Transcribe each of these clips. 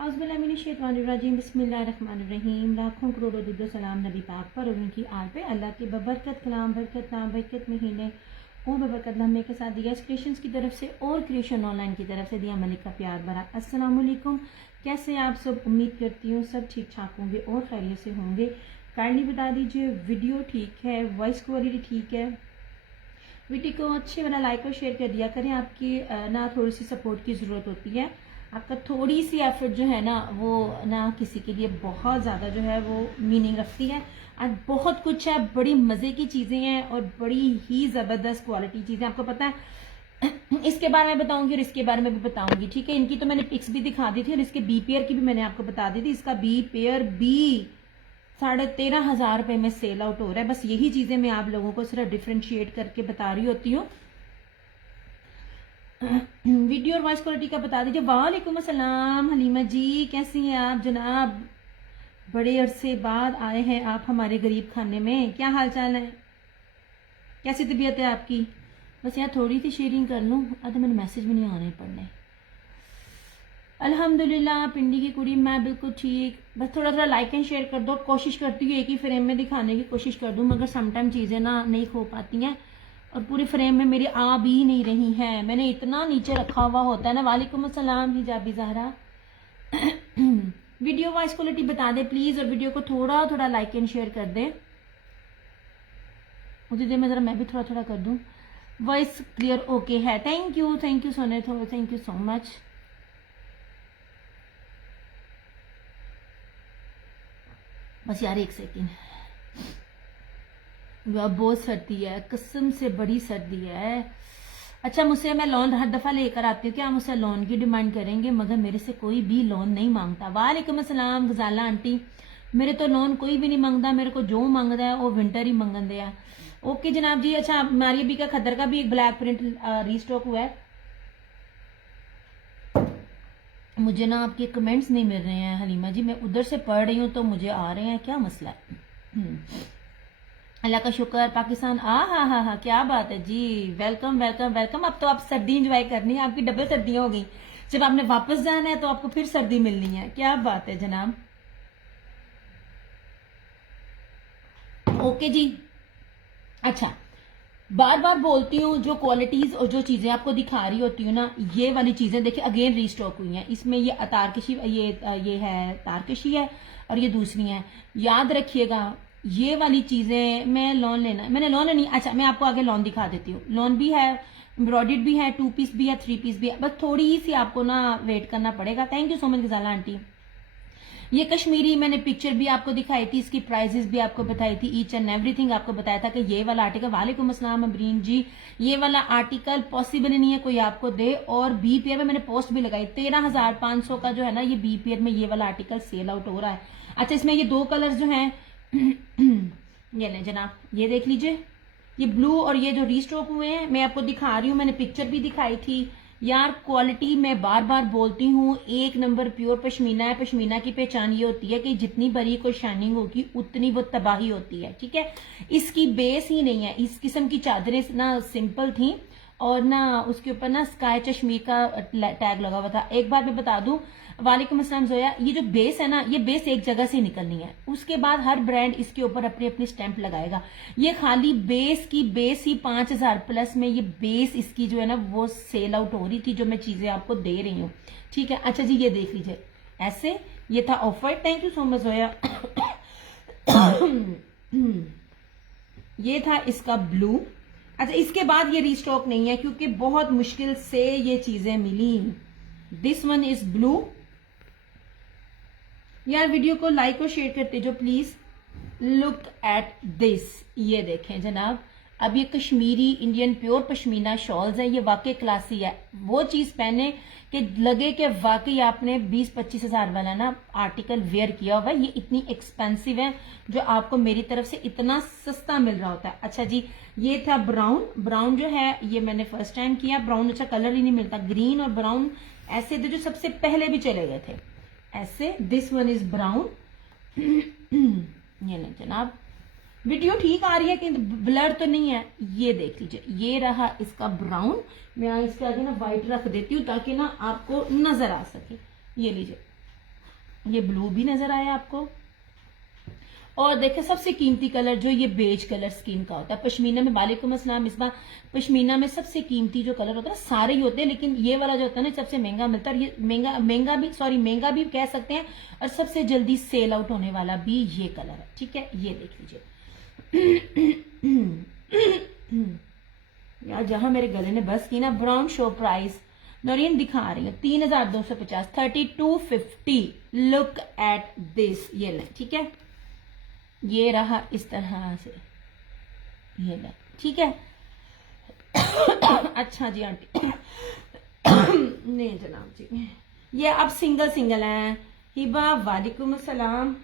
औज़ुबिल्लाहिमिनश्शैतानिर्रजीम बिस्मिल्लाहिर्रहमानिर्रहीम। लाखों करोड़ों दुरूद सलाम नबी पाक पर और उनकी आल पे। अल्लाह के बबरकत कलाम बरकत नाम बरकत महीने और बबरकत लम्हे के साथ दिया क्रिएशंस की तरफ से और क्रिएशन ऑनलाइन की तरफ से दिया मलिक का प्यार भरा अस्सलाम वालेकुम। कैसे आप सब? उम्मीद करती हूँ सब ठीक ठाक होंगे और खैरियत से होंगे। काइंडली बता दीजिए वीडियो ठीक है, वॉइस क्वालिटी ठीक है? वीडियो को अच्छे वाला लाइक और शेयर कर दिया करें। आपकी ना थोड़ी सी सपोर्ट की ज़रूरत होती है। आपका थोड़ी सी एफर्ट जो है ना वो ना किसी के लिए बहुत ज़्यादा जो है वो मीनिंग रखती है। आज बहुत कुछ है, बड़ी मज़े की चीज़ें हैं और बड़ी ही ज़बरदस्त क्वालिटी चीज़ें आपको पता है। इसके बारे में बताऊंगी और इसके बारे में भी बताऊंगी, ठीक है। इनकी तो मैंने पिक्स भी दिखा दी थी और इसके बी पेयर की भी मैंने आपको बता दी थी। इसका बी पेयर भी 13,500 रुपये में सेल आउट हो रहा है। बस यही चीज़ें मैं आप लोगों को सिर्फ डिफ्रेंशिएट करके बता रही होती हूँ। वीडियो और वॉइस क्वालिटी का बता दीजिए। वालेकुम अस्सलाम हलीमा जी, कैसी हैं आप जनाब? बड़े अरसे बाद आए हैं आप हमारे गरीब खाने में। क्या हाल चाल है, कैसी तबीयत है आपकी? बस यार थोड़ी सी शेयरिंग कर लूँ, अब तो मैंने मैसेज भी नहीं आने पड़ने। अल्हम्दुलिल्लाह पिंडी की कुड़ी, मैं बिल्कुल ठीक। बस थोड़ा थोड़ा लाइक एंड शेयर कर दो। कोशिश करती हूँ एक ही फ्रेम में दिखाने की कोशिश कर दूँ, मगर समटाइम चीज़ें ना नहीं हो पाती हैं और पूरे फ्रेम में मेरी आ भी नहीं रही है। मैंने इतना नीचे रखा हुआ होता है ना। वालेकुम अस्सलाम हिजाबी ज़हरा। वीडियो वॉइस क्वालिटी बता दे प्लीज़ और वीडियो को थोड़ा थोड़ा लाइक एंड शेयर कर दे। मुझे दे मैं ज़रा मैं भी थोड़ा थोड़ा कर दूँ। वॉइस क्लियर ओके है? थैंक यू सोने, थैंक यू सो मच। बस यार एक सेकेंड, बहुत सर्दी है, कसम से बड़ी सर्दी है। अच्छा मुझसे मैं लोन हर दफ़ा लेकर आती हूँ, क्या मुझसे लोन की डिमांड करेंगे? मगर मेरे से कोई भी लोन नहीं मांगता। वालेकुम अस्सलाम गजाला आंटी, मेरे तो लोन कोई भी नहीं मांगता। मेरे को जो मांगता है वो विंटर ही मंगन दिया। ओके जनाब जी। अच्छा मारिया बी का खदर का भी एक ब्लैक प्रिंट रीस्टॉक हुआ है। मुझे ना आपके कमेंट्स नहीं मिल रहे हैं हलीमा जी, मैं उधर से पढ़ रही हूँ तो मुझे आ रहे हैं, क्या मसला है? अल्लाह का शुक्र। पाकिस्तान हा, क्या बात है जी। Welcome welcome welcome. अब तो आप सर्दी एंजॉय करनी है, आपकी डबल सर्दियां हो गई। जब आपने वापस जाना है तो आपको फिर सर्दी मिलनी है। क्या बात है जनाब। ओके जी। अच्छा बार बार बोलती हूँ, जो क्वालिटीज और जो चीजें आपको दिखा रही होती हूँ ना, ये वाली चीजें देखिए अगेन रीस्टॉक हुई हैं। इसमें ये तारकशी, ये है तारकशी है और ये दूसरी है। याद रखिएगा ये वाली चीजें मैं लोन लेना, मैंने लोन लेनी। अच्छा मैं आपको आगे लोन दिखा देती हूँ। लोन भी है, एम्ब्रॉयडर्ड भी है, 2 पीस भी है, 3 पीस भी है। बस थोड़ी सी आपको ना वेट करना पड़ेगा। Thank you so much Ghazala aunty. ये कश्मीरी मैंने पिक्चर भी आपको दिखाई थी, इसकी प्राइजेस भी आपको बताई थी, ईच एंड एवरीथिंग आपको बताया था कि ये वाला आर्टिकल। वालेकुम अस्सलाम अबरीन जी, ये वाला आर्टिकल पॉसिबल नहीं है कोई आपको दे। और बी पेयर में मैंने पोस्ट भी लगाई, 13,500 का जो है ना ये बी पेयर में ये वाला आर्टिकल सेल आउट हो रहा है। अच्छा इसमें ये 2 कलर्स जो हैं ये ले जनाब, ये देख लीजिए, ये ब्लू और ये जो रीस्टॉक हुए हैं मैं आपको दिखा रही हूँ। मैंने पिक्चर भी दिखाई थी यार। क्वालिटी मैं बार बार बोलती हूँ, एक नंबर प्योर पश्मीना है। पश्मीना की पहचान ये होती है कि जितनी बारीक और शाइनिंग होगी उतनी वो तबाही होती है, ठीक है। इसकी बेस ही नहीं है। इस किस्म की चादरें ना सिंपल थी और ना उसके ऊपर ना स्काई चश्मीर का टैग लगा हुआ था। एक बार मैं बता दूं, वालेकुम अस्सलाम जोया, ये जो बेस है ना ये बेस एक जगह से निकलनी है, उसके बाद हर ब्रांड इसके ऊपर अपनी अपनी स्टैंप लगाएगा। ये खाली बेस की बेस ही 5,000 प्लस में ये बेस इसकी जो है ना वो सेल आउट हो रही थी, जो मैं चीजें आपको दे रही हूँ, ठीक है। अच्छा जी ये देख लीजिए, ऐसे ये था of white. Thank you so much Zoya. ये था इसका ब्लू। अच्छा इसके बाद ये रीस्टॉक नहीं है क्योंकि बहुत मुश्किल से ये चीजें मिली। This one is blue. यार वीडियो को लाइक और शेयर करते जो प्लीज। लुक एट दिस, ये देखें जनाब। अब ये Kashmiri Indian pure pashmina shawls है, ये वाकई क्लासी है। वो चीज पहने कि लगे कि वाकई आपने 20-25 हजार वाला ना आर्टिकल वेयर किया हुआ है। ये इतनी एक्सपेंसिव है जो आपको मेरी तरफ से इतना सस्ता मिल रहा होता है। अच्छा जी ये था ब्राउन। ब्राउन जो है ये मैंने फर्स्ट टाइम किया। ब्राउन अच्छा कलर ही नहीं मिलता। ग्रीन और ब्राउन ऐसे थे जो सबसे पहले भी चले गए थे ऐसे। This one is brown. ये नहीं जनाब, वीडियो ठीक आ रही है कि ब्लर तो नहीं है? ये देख लीजिए, ये रहा इसका ब्राउन। मैं यहाँ इसके आगे ना व्हाइट रख देती हूँ ताकि ना आपको नजर आ सके। ये लीजिए, ये ब्लू भी नजर आया आपको। और देखिए सबसे कीमती कलर जो ये बेज कलर स्किन का होता है पश्मीना में। वालेकुम अस्सलाम मिसबा। पश्मीना में सबसे कीमती जो कलर होता है, सारे ही होते हैं लेकिन ये वाला जो होता है ना सबसे महंगा मिलता है। ये महंगा भी कह सकते हैं, और सबसे जल्दी सेल आउट होने वाला भी ये कलर है। ठीक है, ये देख लीजिए यार, जहां मेरे गले ने बस की ना। ब्राउन शो प्राइस नौरीन दिखा रही है 3250, 3250। लुक एट दिस, ये ले। ठीक है, ये रहा इस तरह से, ये ले। ठीक है अच्छा जी आंटी नहीं जनाब जी, ये अब सिंगल सिंगल है। हिबा वालेकुम अस्सलाम।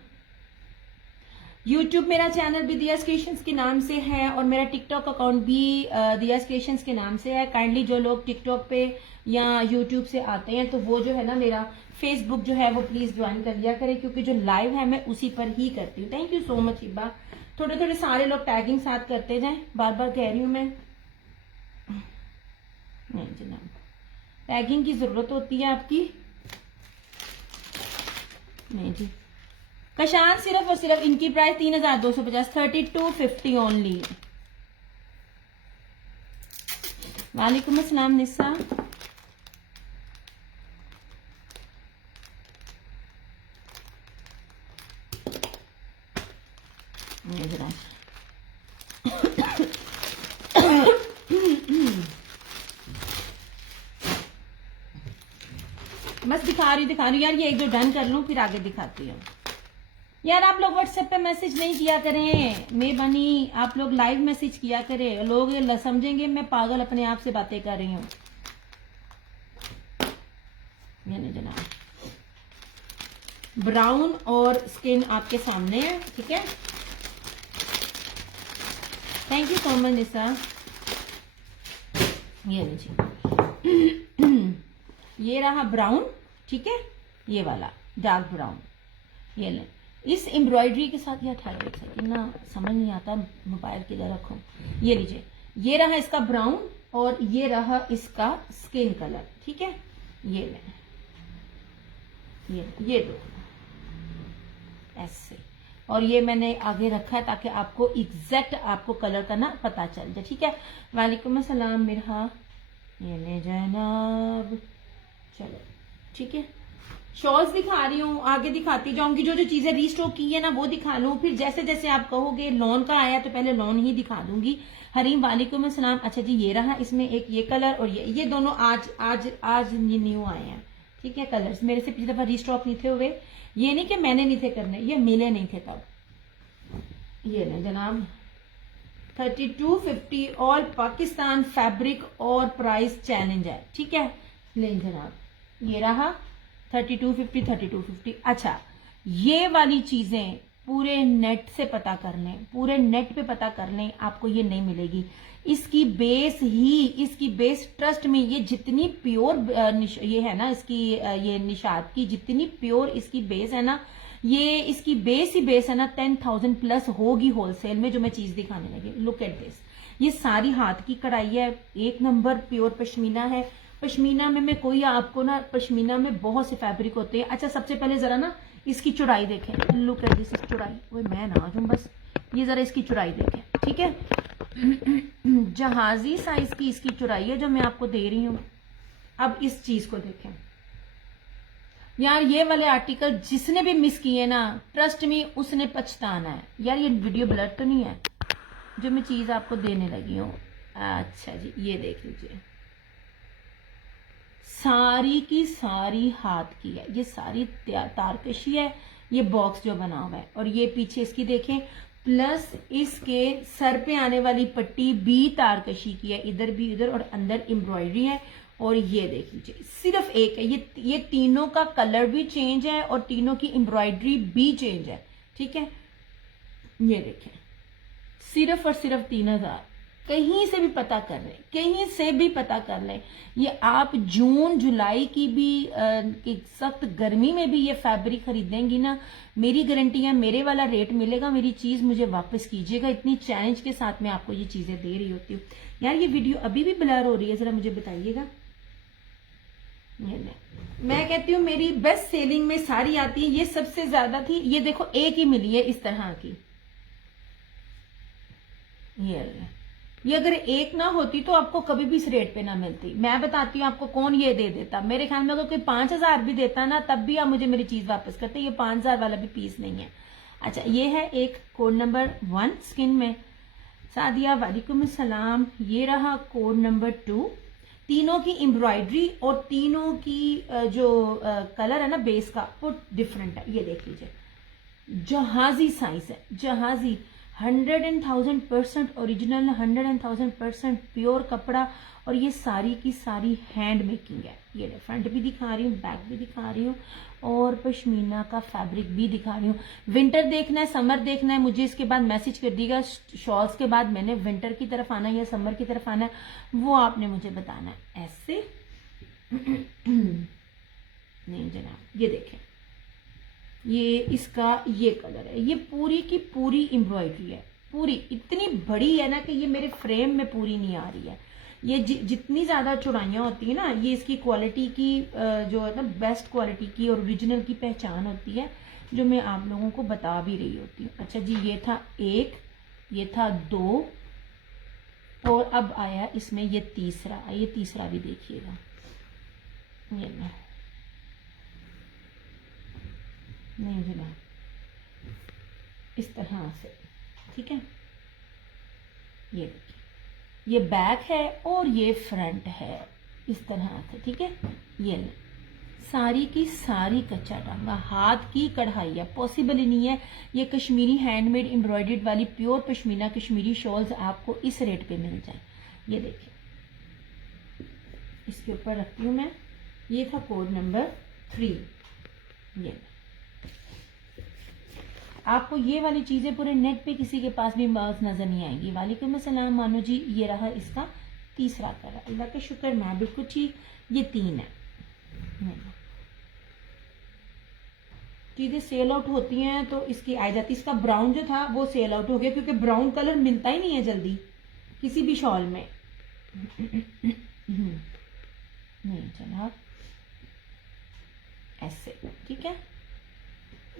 यूट्यूब मेरा चैनल भी दियास क्रिएशंस के नाम से है, और मेरा टिकटॉक अकाउंट भी दियास क्रिएशंस के नाम से है। काइंडली जो लोग टिकटॉक पे या यूट्यूब से आते हैं तो वो जो है ना मेरा फेसबुक जो है वो प्लीज ज्वाइन कर लिया करें, क्योंकि जो लाइव है मैं उसी पर ही करती हूँ। Thank you so much Hiba. थोड़े थोड़े सारे लोग टैगिंग साथ करते जाएं, बार बार कह रही हूँ मैं। नहीं जनाब, टैगिंग की जरूरत होती है आपकी। नहीं जी, कशान सिर्फ और सिर्फ इनकी प्राइस 3250, 3250 ओनली। वालेकुम अस्सलाम निस्सा। बस दिखा रही हूँ यार, ये एक दो डन कर लूं फिर आगे दिखाती हूँ। यार आप लोग व्हाट्सएप पे मैसेज नहीं किया करें, मेहरबानी आप लोग लाइव मैसेज किया करें। लोग समझेंगे मैं पागल अपने आप से बातें कर रही हूँ। जनाब, ब्राउन और स्किन आपके सामने है। ठीक है, थैंक यू सो मच निशा। ये लीजिए ये रहा ब्राउन। ठीक है, ये वाला डार्क ब्राउन। ये ले, इस एम्ब्रॉयडरी के साथ। यार ठहरो एक सेकंड ना, समझ नहीं आता मोबाइल किधर रखूं। ये लीजिए, ये रहा इसका ब्राउन और ये रहा इसका स्किन कलर। ठीक है, ये ले, ये दो ऐसे, और ये मैंने आगे रखा है ताकि आपको एग्जैक्ट आपको कलर का ना पता चल जाए। ठीक है, वालेकुम अस्सलाम मिरहा। ये ले जनाब, चलो ठीक है। शॉल्स दिखा रही हूँ, आगे दिखाती जाऊंगी। जो जो चीजें रीस्टॉक की है ना वो दिखा लूँ, फिर जैसे जैसे आप कहोगे। लॉन का आया तो पहले लॉन ही दिखा दूंगी। हरीम वालेकुम अस्सलाम। अच्छा जी, ये रहा इसमें एक ये कलर और ये दोनों आज आज आज ये न्यू आए हैं। ठीक है, कलर्स मेरे से पिछली दफा रीस्टॉक नहीं थे हुए। ये नहीं कि मैंने नहीं थे करने, ये मिले नहीं थे तब। ये ना जनाब 3250 ऑल पाकिस्तान फैब्रिक और प्राइस चैलेंज है। ठीक है, ले जनाब, ये रहा 3250, 3250। अच्छा, ये वाली चीजें पूरे नेट से पता कर लें, पूरे नेट पे पता कर लें, आपको ये नहीं मिलेगी। इसकी बेस ट्रस्ट में, ये जितनी प्योर ये है ना इसकी ये निशात की जितनी प्योर इसकी बेस है ना, ये इसकी बेस ही बेस है ना 10,000 प्लस होगी होलसेल में जो मैं चीज दिखाने लगी। लुक एट दिस, ये सारी हाथ की कढ़ाई है, एक नंबर प्योर पश्मीना है। पश्मीना में मैं कोई आपको ना, पश्मीना में बहुत से फैब्रिक होते हैं। अच्छा, सबसे पहले जरा ना इसकी चौड़ाई देखें। लुक एट दिस चौड़ाई, वो मैं ना आ जाऊं बस। ये जरा इसकी चौड़ाई देखें। ठीक है, जहाजी साइज की इसकी चौड़ाई है जो मैं आपको दे रही हूं। अब इस चीज को देखें यार, ये वाले आर्टिकल जिसने भी मिस किए ना, ट्रस्ट मी उसने पछताना है। यार ये वीडियो ब्लर तो नहीं है जो मैं चीज आपको देने लगी हूँ? अच्छा जी, ये देख लीजिए, सारी की सारी हाथ की है, ये सारी तारकशी है। ये बॉक्स जो बना हुआ है, और ये पीछे इसकी देखें, प्लस इसके सर पे आने वाली पट्टी भी तारकशी की है, इधर भी इधर, और अंदर एम्ब्रॉयडरी है। और ये देख लीजिए, सिर्फ एक है, ये तीनों का कलर भी चेंज है और तीनों की एम्ब्रॉयडरी भी चेंज है। ठीक है, ये देखें, सिर्फ और सिर्फ 3000, कहीं से भी पता कर लें, कहीं से भी पता कर लें। ये आप जून जुलाई की भी सख्त गर्मी में भी ये फैब्रिक खरीदेंगी ना, मेरी गारंटी है मेरे वाला रेट मिलेगा, मेरी चीज मुझे वापस कीजिएगा। इतनी चैलेंज के साथ मैं आपको ये चीजें दे रही होती हूँ। यार ये वीडियो अभी भी ब्लर हो रही है, जरा मुझे बताइएगा। मैं कहती हूँ मेरी बेस्ट सेलिंग में सारी आती है, ये सबसे ज्यादा थी। ये देखो एक ही मिली है इस तरह की, ये अगर एक ना होती तो आपको कभी भी इस रेट पे ना मिलती। मैं बताती हूँ आपको कौन ये दे देता। मेरे ख्याल में अगर कोई 5,000 भी देता ना तब भी आप मुझे मेरी चीज वापस करते। ये 5,000 वाला भी पीस नहीं है। अच्छा ये है एक कोड नंबर 1 स्किन में। सादिया वालेकुम सलाम। ये रहा कोड नंबर 2। तीनों की एम्ब्रॉयडरी और तीनों की जो कलर है ना बेस का वो डिफरेंट है। ये देख लीजिए जहाजी साइज है, जहाजी 100,000% ओरिजिनल, 100,000% प्योर कपड़ा। और ये सारी की सारी हैंड मेकिंग है। ये फ्रंट भी दिखा रही हूँ, बैक भी दिखा रही हूँ और पश्मीना का फैब्रिक भी दिखा रही हूँ। विंटर देखना है, समर देखना है, मुझे इसके बाद मैसेज कर दीजिएगा। शॉल्स के बाद मैंने विंटर की तरफ आना है या समर की तरफ आना है, वो आपने मुझे बताना है। ऐसे नहीं जनाब, ये देखें, ये इसका ये कलर है। ये पूरी की पूरी एम्ब्रॉयडरी है, पूरी इतनी बड़ी है ना कि ये मेरे फ्रेम में पूरी नहीं आ रही है। ये जितनी ज्यादा चौड़ाइयाँ होती है ना, ये इसकी क्वालिटी की जो है ना बेस्ट क्वालिटी की और ओरिजिनल की पहचान होती है, जो मैं आप लोगों को बता भी रही होती हूँ। अच्छा जी, ये था 1, ये था 2 और अब आया इसमें ये तीसरा। ये तीसरा भी देखिएगा, ये नहीं जनाब, इस तरह से, ठीक है। ये देखिए, ये बैक है और ये फ्रंट है, इस तरह से, ठीक है। ये सारी की सारी कच्चा टांगा हाथ की कढ़ाई है, पॉसिबल ही नहीं है। ये कश्मीरी हैंडमेड एम्ब्रॉयडर्ड वाली प्योर पश्मीना कश्मीरी शॉल्स आपको इस रेट पे मिल जाए। ये देखिए, इसके ऊपर रखती हूँ मैं। ये था कोड नंबर 3। ये आपको ये वाली चीजें पूरे नेट पे किसी के पास भी नजर नहीं आएंगी। वालेकुम अस्सलाम मानो जी। ये रहा इसका तीसरा कलर। अल्लाह का शुक्र, मैं बिल्कुल ठीक। ये 3 है। चीजें सेल आउट होती हैं तो इसकी आ जाती। इसका ब्राउन जो था वो सेल आउट हो गया, क्योंकि ब्राउन कलर मिलता ही नहीं है जल्दी किसी भी शॉल में। नहीं जनाब, ऐसे, ठीक है।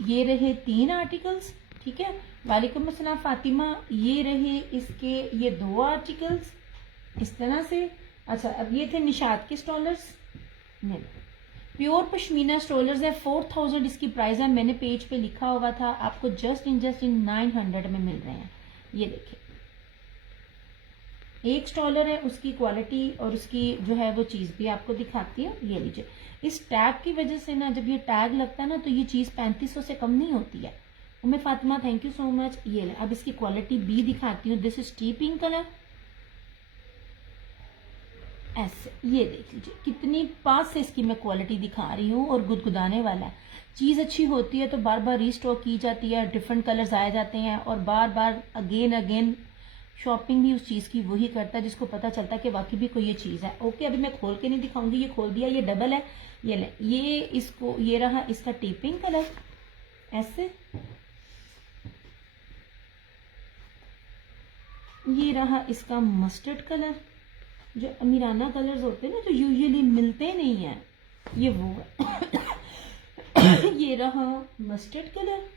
ये रहे 3 आर्टिकल्स, ठीक है। वालेकुम अस्सलाम फातिमा। ये रहे इसके ये 2 आर्टिकल्स इस तरह से। अच्छा, अब ये थे निशात के स्टॉलर्स। नहीं, प्योर पश्मीना स्टॉलर्स है। 4,000 इसकी प्राइस है। मैंने पेज पे लिखा हुआ था, आपको जस्ट इन 900 में मिल रहे हैं। ये देखिए, एक स्टॉलर है, उसकी क्वालिटी और उसकी जो है वो चीज भी आपको दिखाती है। ये लीजिए, इस टैग की वजह से ना, जब ये टैग लगता है ना तो ये चीज 3500 से कम नहीं होती है। Umme Fatima thank you so much. ये ले, अब इसकी क्वालिटी भी दिखाती हूँ। This is tea pink colour. ऐसे ये देख लीजिए कितनी पास से इसकी मैं क्वालिटी दिखा रही हूँ और गुदगुदाने वाला है। चीज अच्छी होती है तो बार बार रीस्टॉक की जाती है, डिफरेंट कलर्स आए जाते हैं और बार बार अगेन शॉपिंग भी उस चीज की वही करता है जिसको पता चलता है कि वाकई भी कोई ये चीज है। ओके, अभी मैं खोल के नहीं दिखाऊंगी, ये खोल दिया। ये डबल है। ये ले, ये इसको, ये रहा इसका टीपिंग कलर। ऐसे ये रहा इसका मस्टर्ड कलर। जो अमीराना कलर्स होते हैं ना, तो यूजुअली मिलते नहीं है, ये वो है। ये रहा मस्टर्ड कलर।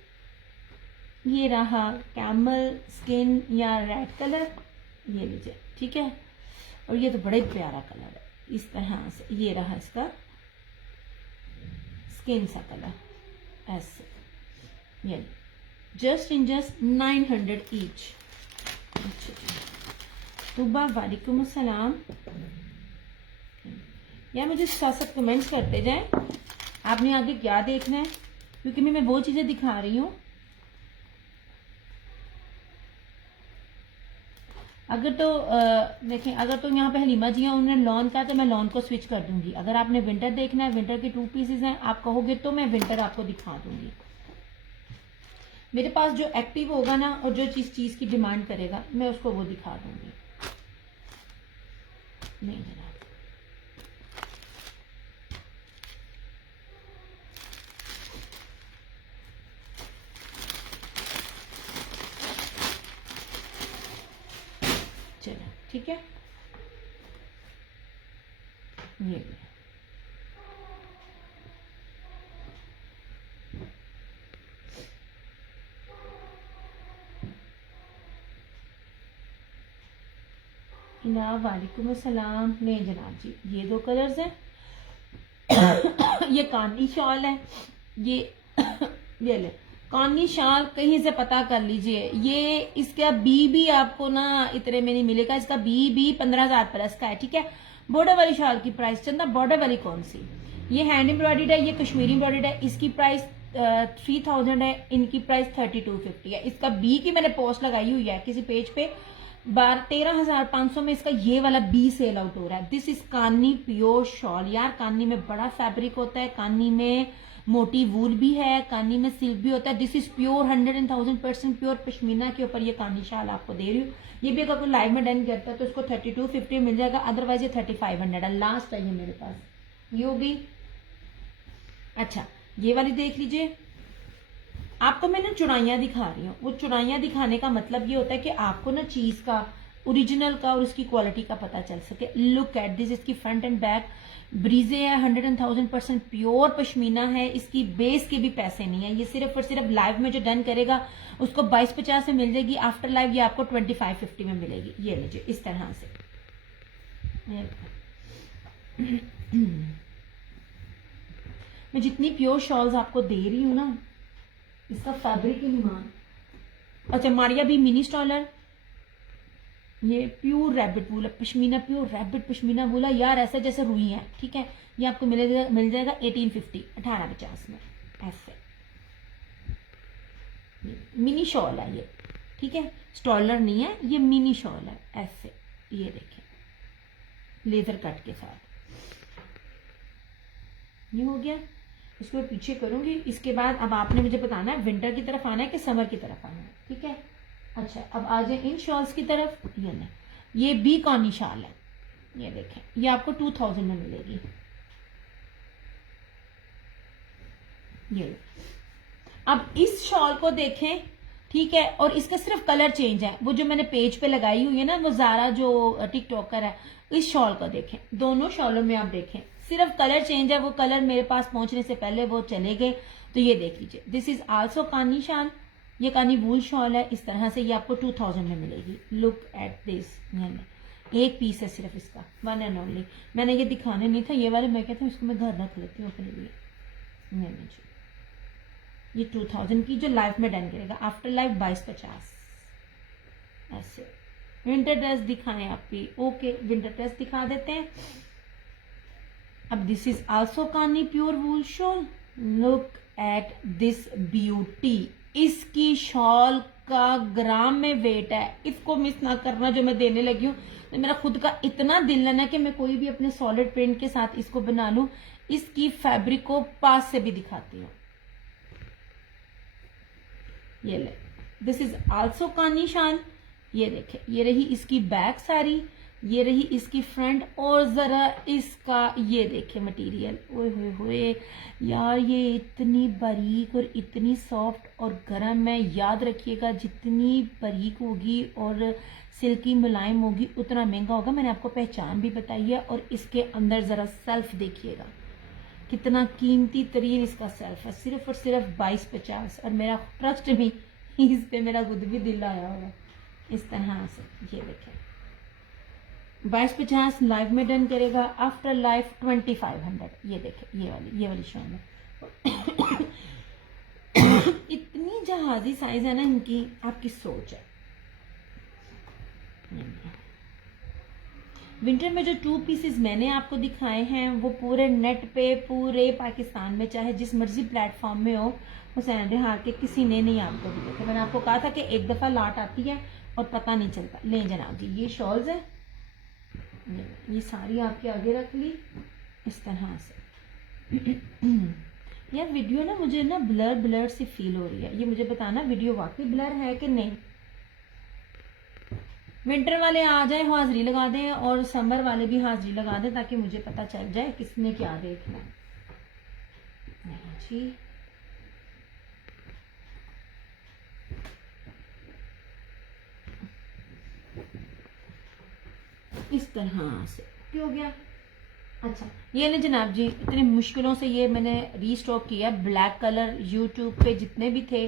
ये रहा कैमल स्किन या रेड कलर। ये लीजिए, ठीक है। और ये तो बड़ा ही प्यारा कलर है, इस तरह से। ये रहा इसका स्किन सा कलर, ऐसे। ये जस्ट 900 ईच। तुबा वालेकुम अस्सलाम। यार मुझे साथ कमेंट्स करते जाएं, आपने आगे क्या देखना है, क्योंकि मैं वो चीजें दिखा रही हूँ। अगर तो देखें, अगर तो यहाँ पे हलीमा जी हैं, उन्होंने लॉन का, तो मैं लॉन को स्विच कर दूंगी। अगर आपने विंटर देखना है, विंटर के 2 पीसेस हैं, आप कहोगे तो मैं विंटर आपको दिखा दूंगी। मेरे पास जो एक्टिव होगा ना और जो चीज की डिमांड करेगा, मैं उसको वो दिखा दूंगी। नहीं जनाब, चलो ठीक है। ये भी जनाब, वालेकुम अस्सलाम। नहीं जनाब जी, ये दो कलर्स हैं। ये कानी शॉल है, ये ले कानी शाल कहीं से पता कर लीजिए। ये इसका बी आपको ना इतने में नहीं मिलेगा। इसका बी 15,000 प्लस का है, ठीक है। बॉर्डर वाली शाल की प्राइस चंदा, बॉर्डर वाली कौन सी? ये हैंड एम्ब्रॉयडर्ड है, ये कश्मीरी एम्ब्रॉयडर्ड है। इसकी प्राइस 3000 है, इनकी प्राइस 3250 है। इसका बी की मैंने पोस्ट लगाई हुई है किसी पेज पे, 13,500 में इसका ये वाला बी सेल आउट हो रहा है। दिस इज कानी प्योर शॉल। यार कानी में बड़ा फैब्रिक होता है, कानी में मोटी वूल भी है, कानी में सिल्क भी होता है। This is pure 100% pure pashmina के ऊपर ये कानी शाल आपको दे रही हूँ। ये भी अगर कोई लाइव में डन करता है तो इसको 3250 मिल जाएगा, अदरवाइज ये 3500 है। लास्ट है ये मेरे पास, ये हो गई। अच्छा, ये वाली देख लीजिए। आपको मैं ना चुड़ाइयाँ दिखा रही हूँ। वो चुड़ाइयाँ दिखाने का मतलब ये होता है कि आपको ना चीज का ओरिजिनल का और उसकी क्वालिटी का पता चल सके। लुक एट दिस, इसकी फ्रंट एंड बैक ब्रीजे है, 110% प्योर पश्मीना है। इसकी बेस के भी पैसे नहीं है, ये सिर्फ और सिर्फ लाइव में जो डन करेगा उसको 2250 में मिल जाएगी। आफ्टर लाइव ये आपको 2550 में मिलेगी। ये लीजिए इस तरह से। मैं जितनी प्योर शॉल्स आपको दे रही हूँ ना, इसका फैब्रिक ही नहीं मान। अच्छा, मारिया भी मिनी स्टॉलर, ये प्योर रैबिट वूल है, पश्मीना प्योर रैबिट पश्मीना वूल है यार, ऐसा जैसे रुई है, ठीक है। ये आपको मिल जाएगा 1850 में ऐसे। मिनी शॉल है ये, ठीक है, स्टॉलर नहीं है, ये मिनी शॉल है ऐसे। ये देखें लेजर कट के साथ, ये हो गया। इसको मैं पीछे करूंगी। इसके बाद अब आपने मुझे बताना है विंटर की तरफ आना है कि समर की तरफ आना है, ठीक है। अच्छा, अब आ जाए इन शॉल्स की तरफ। ये ना, ये बी कॉनी शाल है, ये देखें, ये आपको 2000 में मिलेगी। ये अब इस शॉल को देखें, ठीक है, और इसका सिर्फ कलर चेंज है। वो जो मैंने पेज पे लगाई हुई है ना, वो जारा जो टिकटॉकर है, इस शॉल को देखें। दोनों शॉलों में आप देखें सिर्फ कलर चेंज है। वो कलर मेरे पास पहुंचने से पहले वो चले गए। तो ये देख लीजिए, दिस इज आल्सो कानी शाल। ये कानी वूल शॉल है, इस तरह से ये आपको 2000 में मिलेगी। लुक एट दिस, एक पीस है सिर्फ इसका, वन एंड ओनली। मैंने ये दिखाने नहीं था ये वाले, मैं कहता हूँ इसको मैं घर रख लेती हूँ अपने लिए। ये 2000 की जो लाइफ में डन करेगा। आफ्टर लाइफ 2250 ऐसे। विंटर ड्रेस दिखाएं आपकी, ओके विंटर ड्रेस दिखा देते हैं। अब दिस इज आल्सो कानी pure wool shawl. Look at this beauty. इसकी शॉल का ग्राम में वेट है, इसको मिस ना करना। जो मैं देने लगी हूँ तो मेरा खुद का इतना दिल है कि मैं कोई भी अपने सॉलिड प्रिंट के साथ इसको बना लूं। इसकी फैब्रिक को पास से भी दिखाती हूँ। ये ले, दिस इज आल्सो कानी शाल। ये देखे, ये रही इसकी बैक सारी, ये रही इसकी फ्रंट, और जरा इसका ये देखे मटेरियल। ओए होए होए यार, ये इतनी बारीक और इतनी सॉफ्ट और गर्म है। याद रखिएगा, जितनी बारीक होगी और सिल्की मुलायम होगी उतना महंगा होगा। मैंने आपको पहचान भी बताई है। और इसके अंदर जरा सेल्फ देखिएगा, कितना कीमती तरीन इसका सेल्फ है, सिर्फ और सिर्फ 2250। और मेरा ट्रस्ट भी, इस पे मेरा खुद भी दिल आया होगा इस तरह से। ये देखें 2250 लाइव में डन करेगा। After life 2500। ये देखें, ये वाली शान है। इतनी जहाजी साइज है ना इनकी, आपकी सोच है। विंटर में जो 2 पीसेस मैंने आपको दिखाए हैं वो पूरे नेट पे, पूरे पाकिस्तान में, चाहे जिस मर्जी प्लेटफॉर्म में हो, हुसैन रिहार के किसी ने नहीं आपको दिए थे। मैंने आपको कहा था कि एक दफा लाट आती है और पता नहीं चलता। ले जनाब जी, ये शॉल्स है, ये सारी आपके आगे रख ली इस तरह से। यार वीडियो ना मुझे ना ब्लर सी फील हो रही है। ये मुझे बताना वीडियो वाकई ब्लर है कि नहीं। विंटर वाले आ जाए, हाजिरी लगा दें, और समर वाले भी हाजिरी लगा दें, ताकि मुझे पता चल जाए किसने क्या देखना है। जी इस तरह से क्या हो गया। अच्छा, ये ना जनाब जी, इतनी मुश्किलों से ये मैंने रीस्टॉक किया। ब्लैक कलर यूट्यूब पे जितने भी थे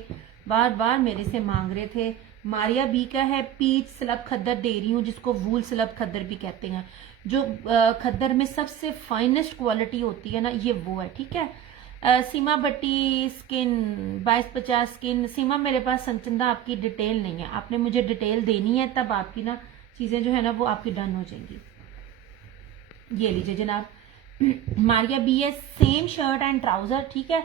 बार बार मेरे से मांग रहे थे। मारिया बी का है, पीच स्लब खद्दर दे रही हूँ, जिसको वूल स्लब खद्दर भी कहते हैं। जो खद्दर में सबसे फाइनेस्ट क्वालिटी होती है ना, ये वो है। ठीक है। सीमा भट्टी स्किन 2250 स्किन। सीमा मेरे पास संचंदा आपकी डिटेल नहीं है, आपने मुझे डिटेल देनी है, तब आपकी ना चीजें जो है ना वो आपकी डन हो जाएंगी। ये लीजिए जनाब, मारिया बी है, सेम शर्ट एंड ट्राउजर। ठीक है।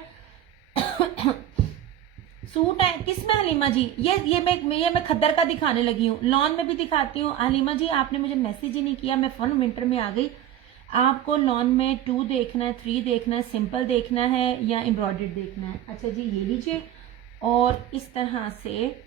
सूट है किसमें हलीमा जी? ये मैं खद्दर का दिखाने लगी हूँ, लॉन में भी दिखाती हूँ। हलीमा जी आपने मुझे मैसेज ही नहीं किया, मैं फन विंटर में आ गई। आपको लॉन में 2 देखना है, 3 देखना है, सिंपल देखना है या एम्ब्रॉयडर्ड देखना है? अच्छा जी, ये लीजिए। और इस तरह से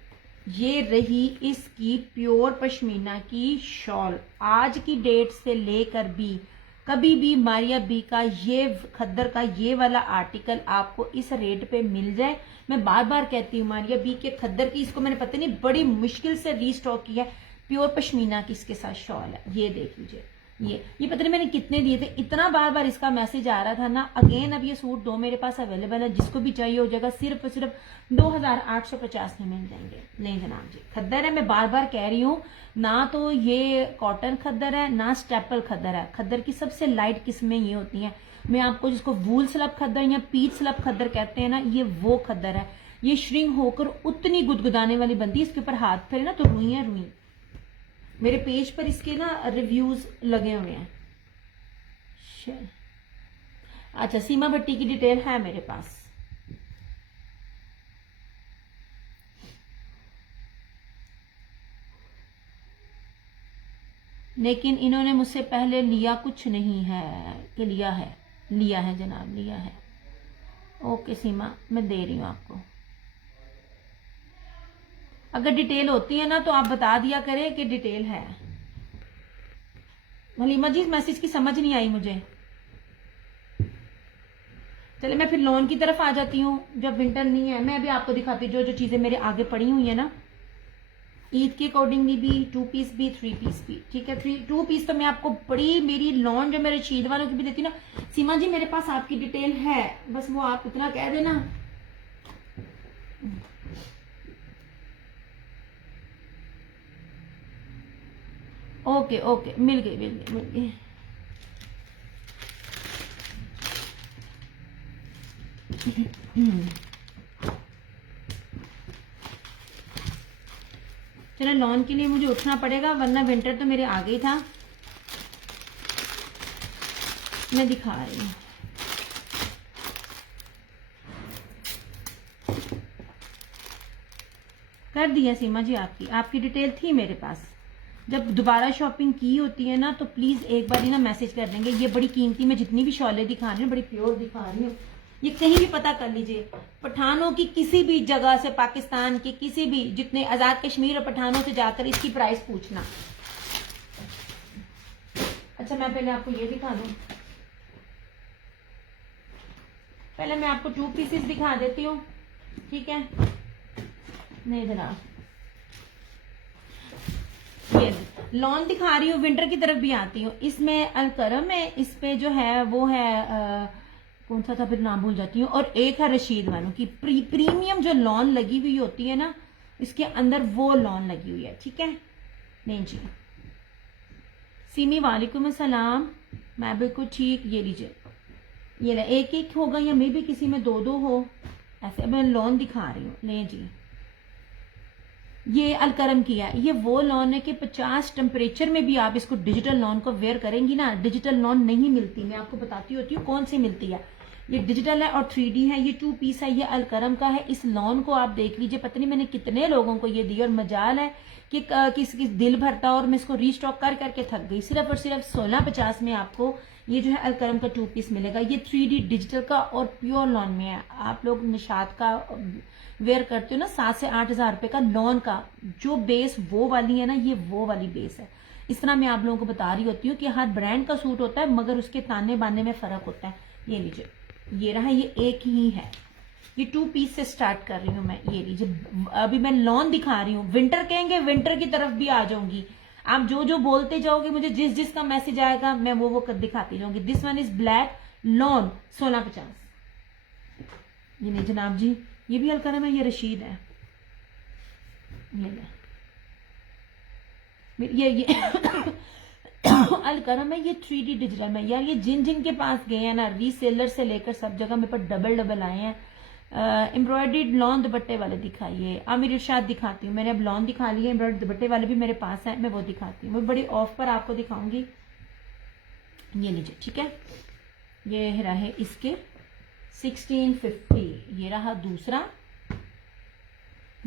ये रही इसकी प्योर पश्मीना की शॉल। आज की डेट से लेकर भी कभी भी मारिया बी का ये खद्दर का ये वाला आर्टिकल आपको इस रेट पे मिल जाए, मैं बार बार कहती हूँ, मारिया बी के खद्दर की, इसको मैंने पता नहीं बड़ी मुश्किल से रीस्टॉक किया है। प्योर पश्मीना की इसके साथ शॉल है, ये देख लीजिए। ये पता नहीं मैंने कितने दिए थे, इतना बार बार इसका मैसेज आ रहा था ना। अगेन अब ये सूट 2 मेरे पास अवेलेबल है, जिसको भी चाहिए हो जाएगा। सिर्फ 2850 में मिल जाएंगे। नहीं जनाब जी, खद्दर है, मैं बार बार कह रही हूँ ना। तो ये कॉटन खद्दर है ना स्टेपल खद्दर है। खद्दर की सबसे लाइट किस्में ये होती हैं। मैं आपको जिसको वूल स्लब खद्दर या पीच स्लब खद्दर कहते हैं ना, ये वो खद्दर है। ये श्रिंक होकर उतनी गुदगुदाने वाली बनती है, इसके ऊपर हाथ फेरे ना तो रुई है रुई। मेरे पेज पर इसके ना रिव्यूज लगे हुए हैं। अच्छा, सीमा भट्टी की डिटेल है मेरे पास। लेकिन इन्होंने मुझसे पहले लिया कुछ नहीं है कि लिया है जनाब, लिया है। ओके सीमा, मैं दे रही हूं आपको। अगर डिटेल होती है ना तो आप बता दिया करें कि डिटेल है। हलीमा जी, इस मैसेज की समझ नहीं आई मुझे। चले मैं फिर लॉन की तरफ आ जाती हूँ, जब विंटर नहीं है। मैं अभी आपको दिखाती हूँ जो जो चीजें मेरे आगे पड़ी हुई है ना, ईद के अकॉर्डिंगली भी 2 पीस भी 3 पीस भी। ठीक है, 2 पीस तो मैं आपको बड़ी मेरी लॉन जो मेरे शीद वालों की भी देती ना। सीमा जी मेरे पास आपकी डिटेल है, बस वो आप इतना कह देना। ओके ओके, मिल गई। चलो, लॉन के लिए मुझे उठना पड़ेगा, वरना विंटर तो मेरे आगे ही था। मैं दिखा रही हूँ। कर दिया सीमा जी, आपकी डिटेल थी मेरे पास। जब दोबारा शॉपिंग की होती है ना तो प्लीज एक बार ही ना मैसेज कर देंगे। ये बड़ी कीमती, मैं जितनी भी शॉलें दिखा रही हूँ बड़ी प्योर दिखा रही हूँ। ये कहीं भी पता कर लीजिए, पठानों की किसी भी जगह से, पाकिस्तान के किसी भी, जितने आजाद कश्मीर और पठानों से जाकर इसकी प्राइस पूछना। अच्छा, मैं पहले आपको ये दिखा दूं। पहले मैं आपको 2 पीसेस दिखा देती हूँ। ठीक है, नहीं जनाब, ये लॉन दिखा रही हूँ, विंटर की तरफ भी आती हूँ। इसमें अलकरम है, इस पे जो है वो है कौन सा था, फिर नाम भूल जाती हूँ। और एक है रशीद वालों की प्रीमियम जो लॉन लगी हुई होती है ना, इसके अंदर वो लॉन लगी हुई है। ठीक है, नहीं जी। सीमी वालेकुम अस्सलाम, मैं बिल्कुल ठीक। ये लीजिए, ये ले, एक एक होगा या मे भी किसी में 2-2 हो, ऐसे मैं लॉन दिखा रही हूँ। ले जी, ये अलकरम की है। ये वो लॉन है कि 50 टेम्परेचर में भी आप इसको डिजिटल लॉन को वेयर करेंगी ना, डिजिटल लॉन नहीं मिलती। मैं आपको बताती होती हूँ कौन सी मिलती है। ये डिजिटल है और 3D है, ये 2 पीस है, ये अलकरम का है। इस लॉन को आप देख लीजिए, पता नहीं मैंने कितने लोगों को ये दी और मजाल है कि किस दिल भरता और मैं इसको रीस्टॉक कर करके थक गई। सिर्फ और सिर्फ 1650 में आपको ये जो है अलकरम का 2 पीस मिलेगा। ये 3D डिजिटल का और प्योर लॉन में है। आप लोग निशात का वेयर करते हो ना 7 से 8 हजार रुपए का लॉन का, जो बेस वो वाली है ना, ये वो वाली बेस है। इस तरह मैं आप लोगों को बता रही होती हूँ कि हर ब्रांड का सूट होता है मगर उसके ताने बाने में फर्क होता है। ये लीजिए, ये रहा, ये एक ही है। ये 2 पीस से स्टार्ट कर रही हूँ मैं। ये लीजिए, अभी मैं लॉन दिखा रही हूँ। विंटर कहेंगे, विंटर की तरफ भी आ जाऊंगी। आप जो जो बोलते जाओगे, मुझे जिस जिस का मैसेज आएगा मैं वो दिखाती जाऊंगी। This one is black lawn 1650। ये नहीं जनाब जी, ये भी अलकरम है, ये रशीद है। ये अलकरम है, ये 3D डिजिटल में। यार ये जिन जिन के पास गए हैं ना, रीसेलर से लेकर सब जगह मेरे पर डबल डबल आए हैं। एम्ब्रॉयडर्ड लॉन दुपट्टे वाले दिखाइए। आमिर इरशाद दिखाती हूँ, मैंने अब लॉन दिखा लिए, एम्ब्रॉयडर्ड दुपट्टे वाले भी मेरे पास है, मैं वो दिखाती हूँ। मैं बड़ी ऑफ पर आपको दिखाऊंगी। ये लीजिए, ठीक है, ये रहे इसके 1650। ये रहा दूसरा,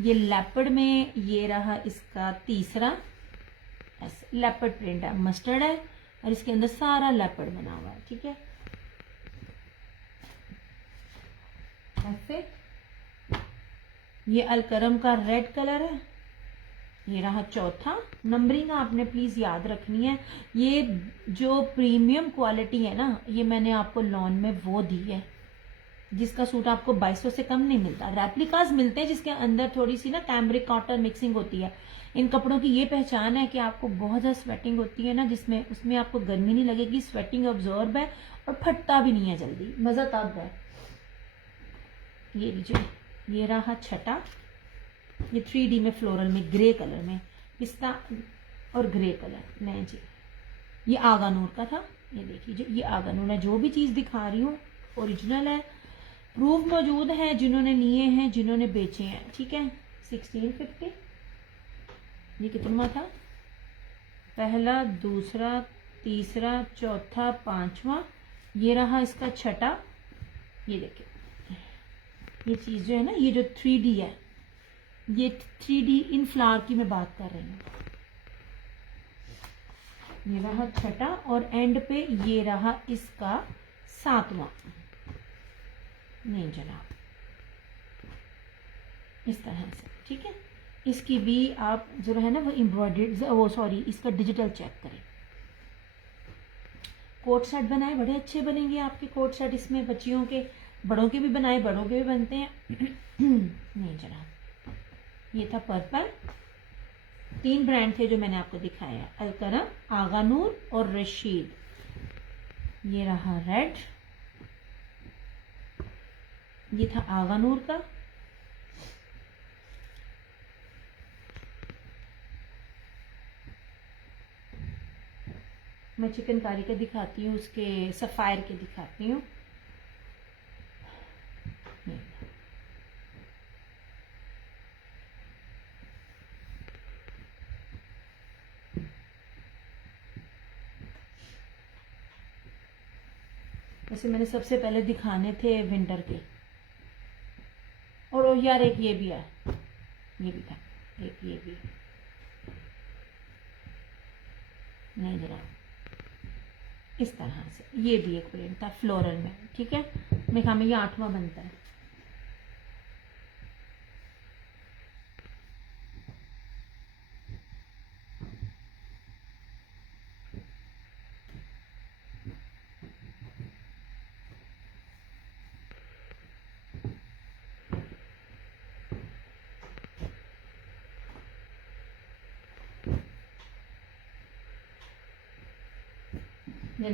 ये लेपर्ड में, ये रहा इसका तीसरा। लेपर्ड प्रिंट है, मस्टर्ड है और इसके अंदर सारा लेपर्ड बना हुआ है, ठीक है। ऐसे ये अलकरम का रेड कलर है। ये रहा चौथा। नंबरिंग आपने प्लीज याद रखनी है। ये जो प्रीमियम क्वालिटी है ना, ये मैंने आपको लॉन में वो दी है जिसका सूट आपको 2200 से कम नहीं मिलता। रेप्लिकाज मिलते हैं जिसके अंदर थोड़ी सी ना कैमरिक कॉटन मिक्सिंग होती है। इन कपड़ों की ये पहचान है कि आपको बहुत ज्यादा स्वेटिंग होती है ना, जिसमें उसमें आपको गर्मी नहीं लगेगी, स्वेटिंग ऑब्जॉर्ब है और फटता भी नहीं है जल्दी, मजा तब है। ये लीजिए, ये रहा छठा। ये 3D में फ्लोरल में ग्रे कलर में, पिस्ता और ग्रे कलर। नहीं जी, ये आगा नूर का था। ये देखिए, ये आगा नूर है। जो भी चीज दिखा रही हूँ ओरिजिनल है, प्रूफ मौजूद है, जिन्होंने लिए हैं, जिन्होंने बेचे हैं, ठीक है। 1650। ये कितना था? पहला, दूसरा, तीसरा, चौथा, पांचवा। ये रहा इसका छठा। ये देखिए, ये चीज जो है ना, ये जो 3D है, ये 3D इन फ्लावर की मैं बात कर रही हूँ। ये रहा छठा और एंड पे ये रहा इसका सातवां। नहीं जनाब, इस तरह से, ठीक है। इसकी भी आप जो है ना वो एम्ब्रॉयडर्ड, वो सॉरी, इसका डिजिटल चेक करें। कोट सेट बनाए, बड़े अच्छे बनेंगे आपके कोट सेट। इसमें बच्चियों के, बड़ों के भी बनाए, बड़ों के भी बनते हैं। नहीं जनाब, ये था पर्पल। 3 ब्रांड थे जो मैंने आपको दिखाया, अलकरम, आगा नूर और रशीद। ये रहा रेड, ये था आगा नूर का। मैं चिकनकारी का दिखाती हूँ, उसके सफायर के दिखाती हूँ। वैसे मैंने सबसे पहले दिखाने थे विंटर के। और यार एक ये भी है, ये भी था, एक ये भी। नहीं जरा, इस तरह से ये भी एक प्रिंट था फ्लोरल में, ठीक है। मेरे ख्याल में ये 8वां बनता है।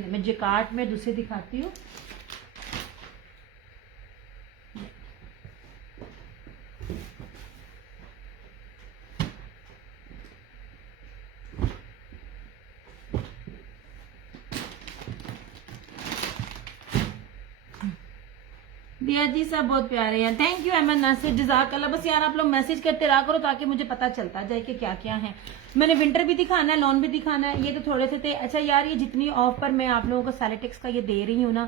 मैं जिकार्ट में दूसरे दिखाती हूँ। दिया जी सब बहुत प्यारे हैं, थैंक यू अहमद नासिर, जज़ाकल्लाह। बस यार आप लोग मैसेज करते रहा करो ताकि मुझे पता चलता जाए कि क्या क्या है। मैंने विंटर भी दिखाना है, लॉन भी दिखाना है। ये तो थोड़े से थे। अच्छा यार, ये जितनी ऑफ पर मैं आप लोगों को सेलेटिक्स का ये दे रही हूँ ना,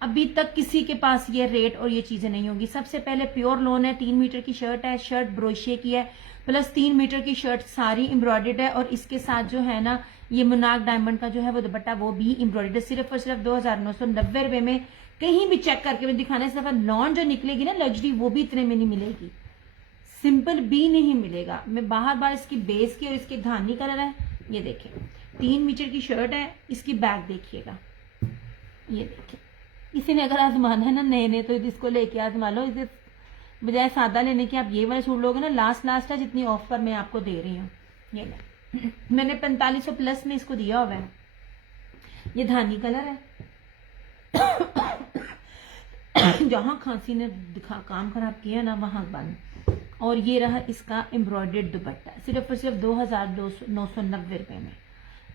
अभी तक किसी के पास ये रेट और ये चीजें नहीं होंगी। सबसे पहले प्योर लॉन है, 3 मीटर की शर्ट है, शर्ट ब्रोशिए की है, प्लस 3 मीटर की शर्ट सारी एम्ब्रॉयडर्ड है, और इसके साथ जो है ना ये मुनाक डायमंड का जो है वो दुपट्टा वो भी एम्ब्रॉयडर्ड है, सिर्फ और सिर्फ 2990 रुपए में। कहीं भी चेक करके मैं दिखाना, इस दफा लॉन जो निकलेगी ना लग्जरी वो भी इतने में नहीं मिलेगी, सिंपल भी नहीं मिलेगा। मैं बार बार इसकी बेस की और इसके धानी कलर है, ये देखिए 3 मीटर की शर्ट है, इसकी बैक देखिएगा, ये देखिए। किसी ने अगर आजमाना है ना नए तो इसको लेके आजमा लो, इसे बजाय सादा लेने के आप ये वाले सूट लोगे ना, लास्ट है जितनी ऑफर मैं आपको दे रही हूँ। ये मैंने 4500 प्लस में इसको दिया हुआ है, ये धानी कलर है। जहां खांसी ने काम खराब किया ना वहां बंद। और ये रहा इसका एम्ब्रॉयडर्ड दुपट्टा, सिर्फ और सिर्फ 2990 रुपए में।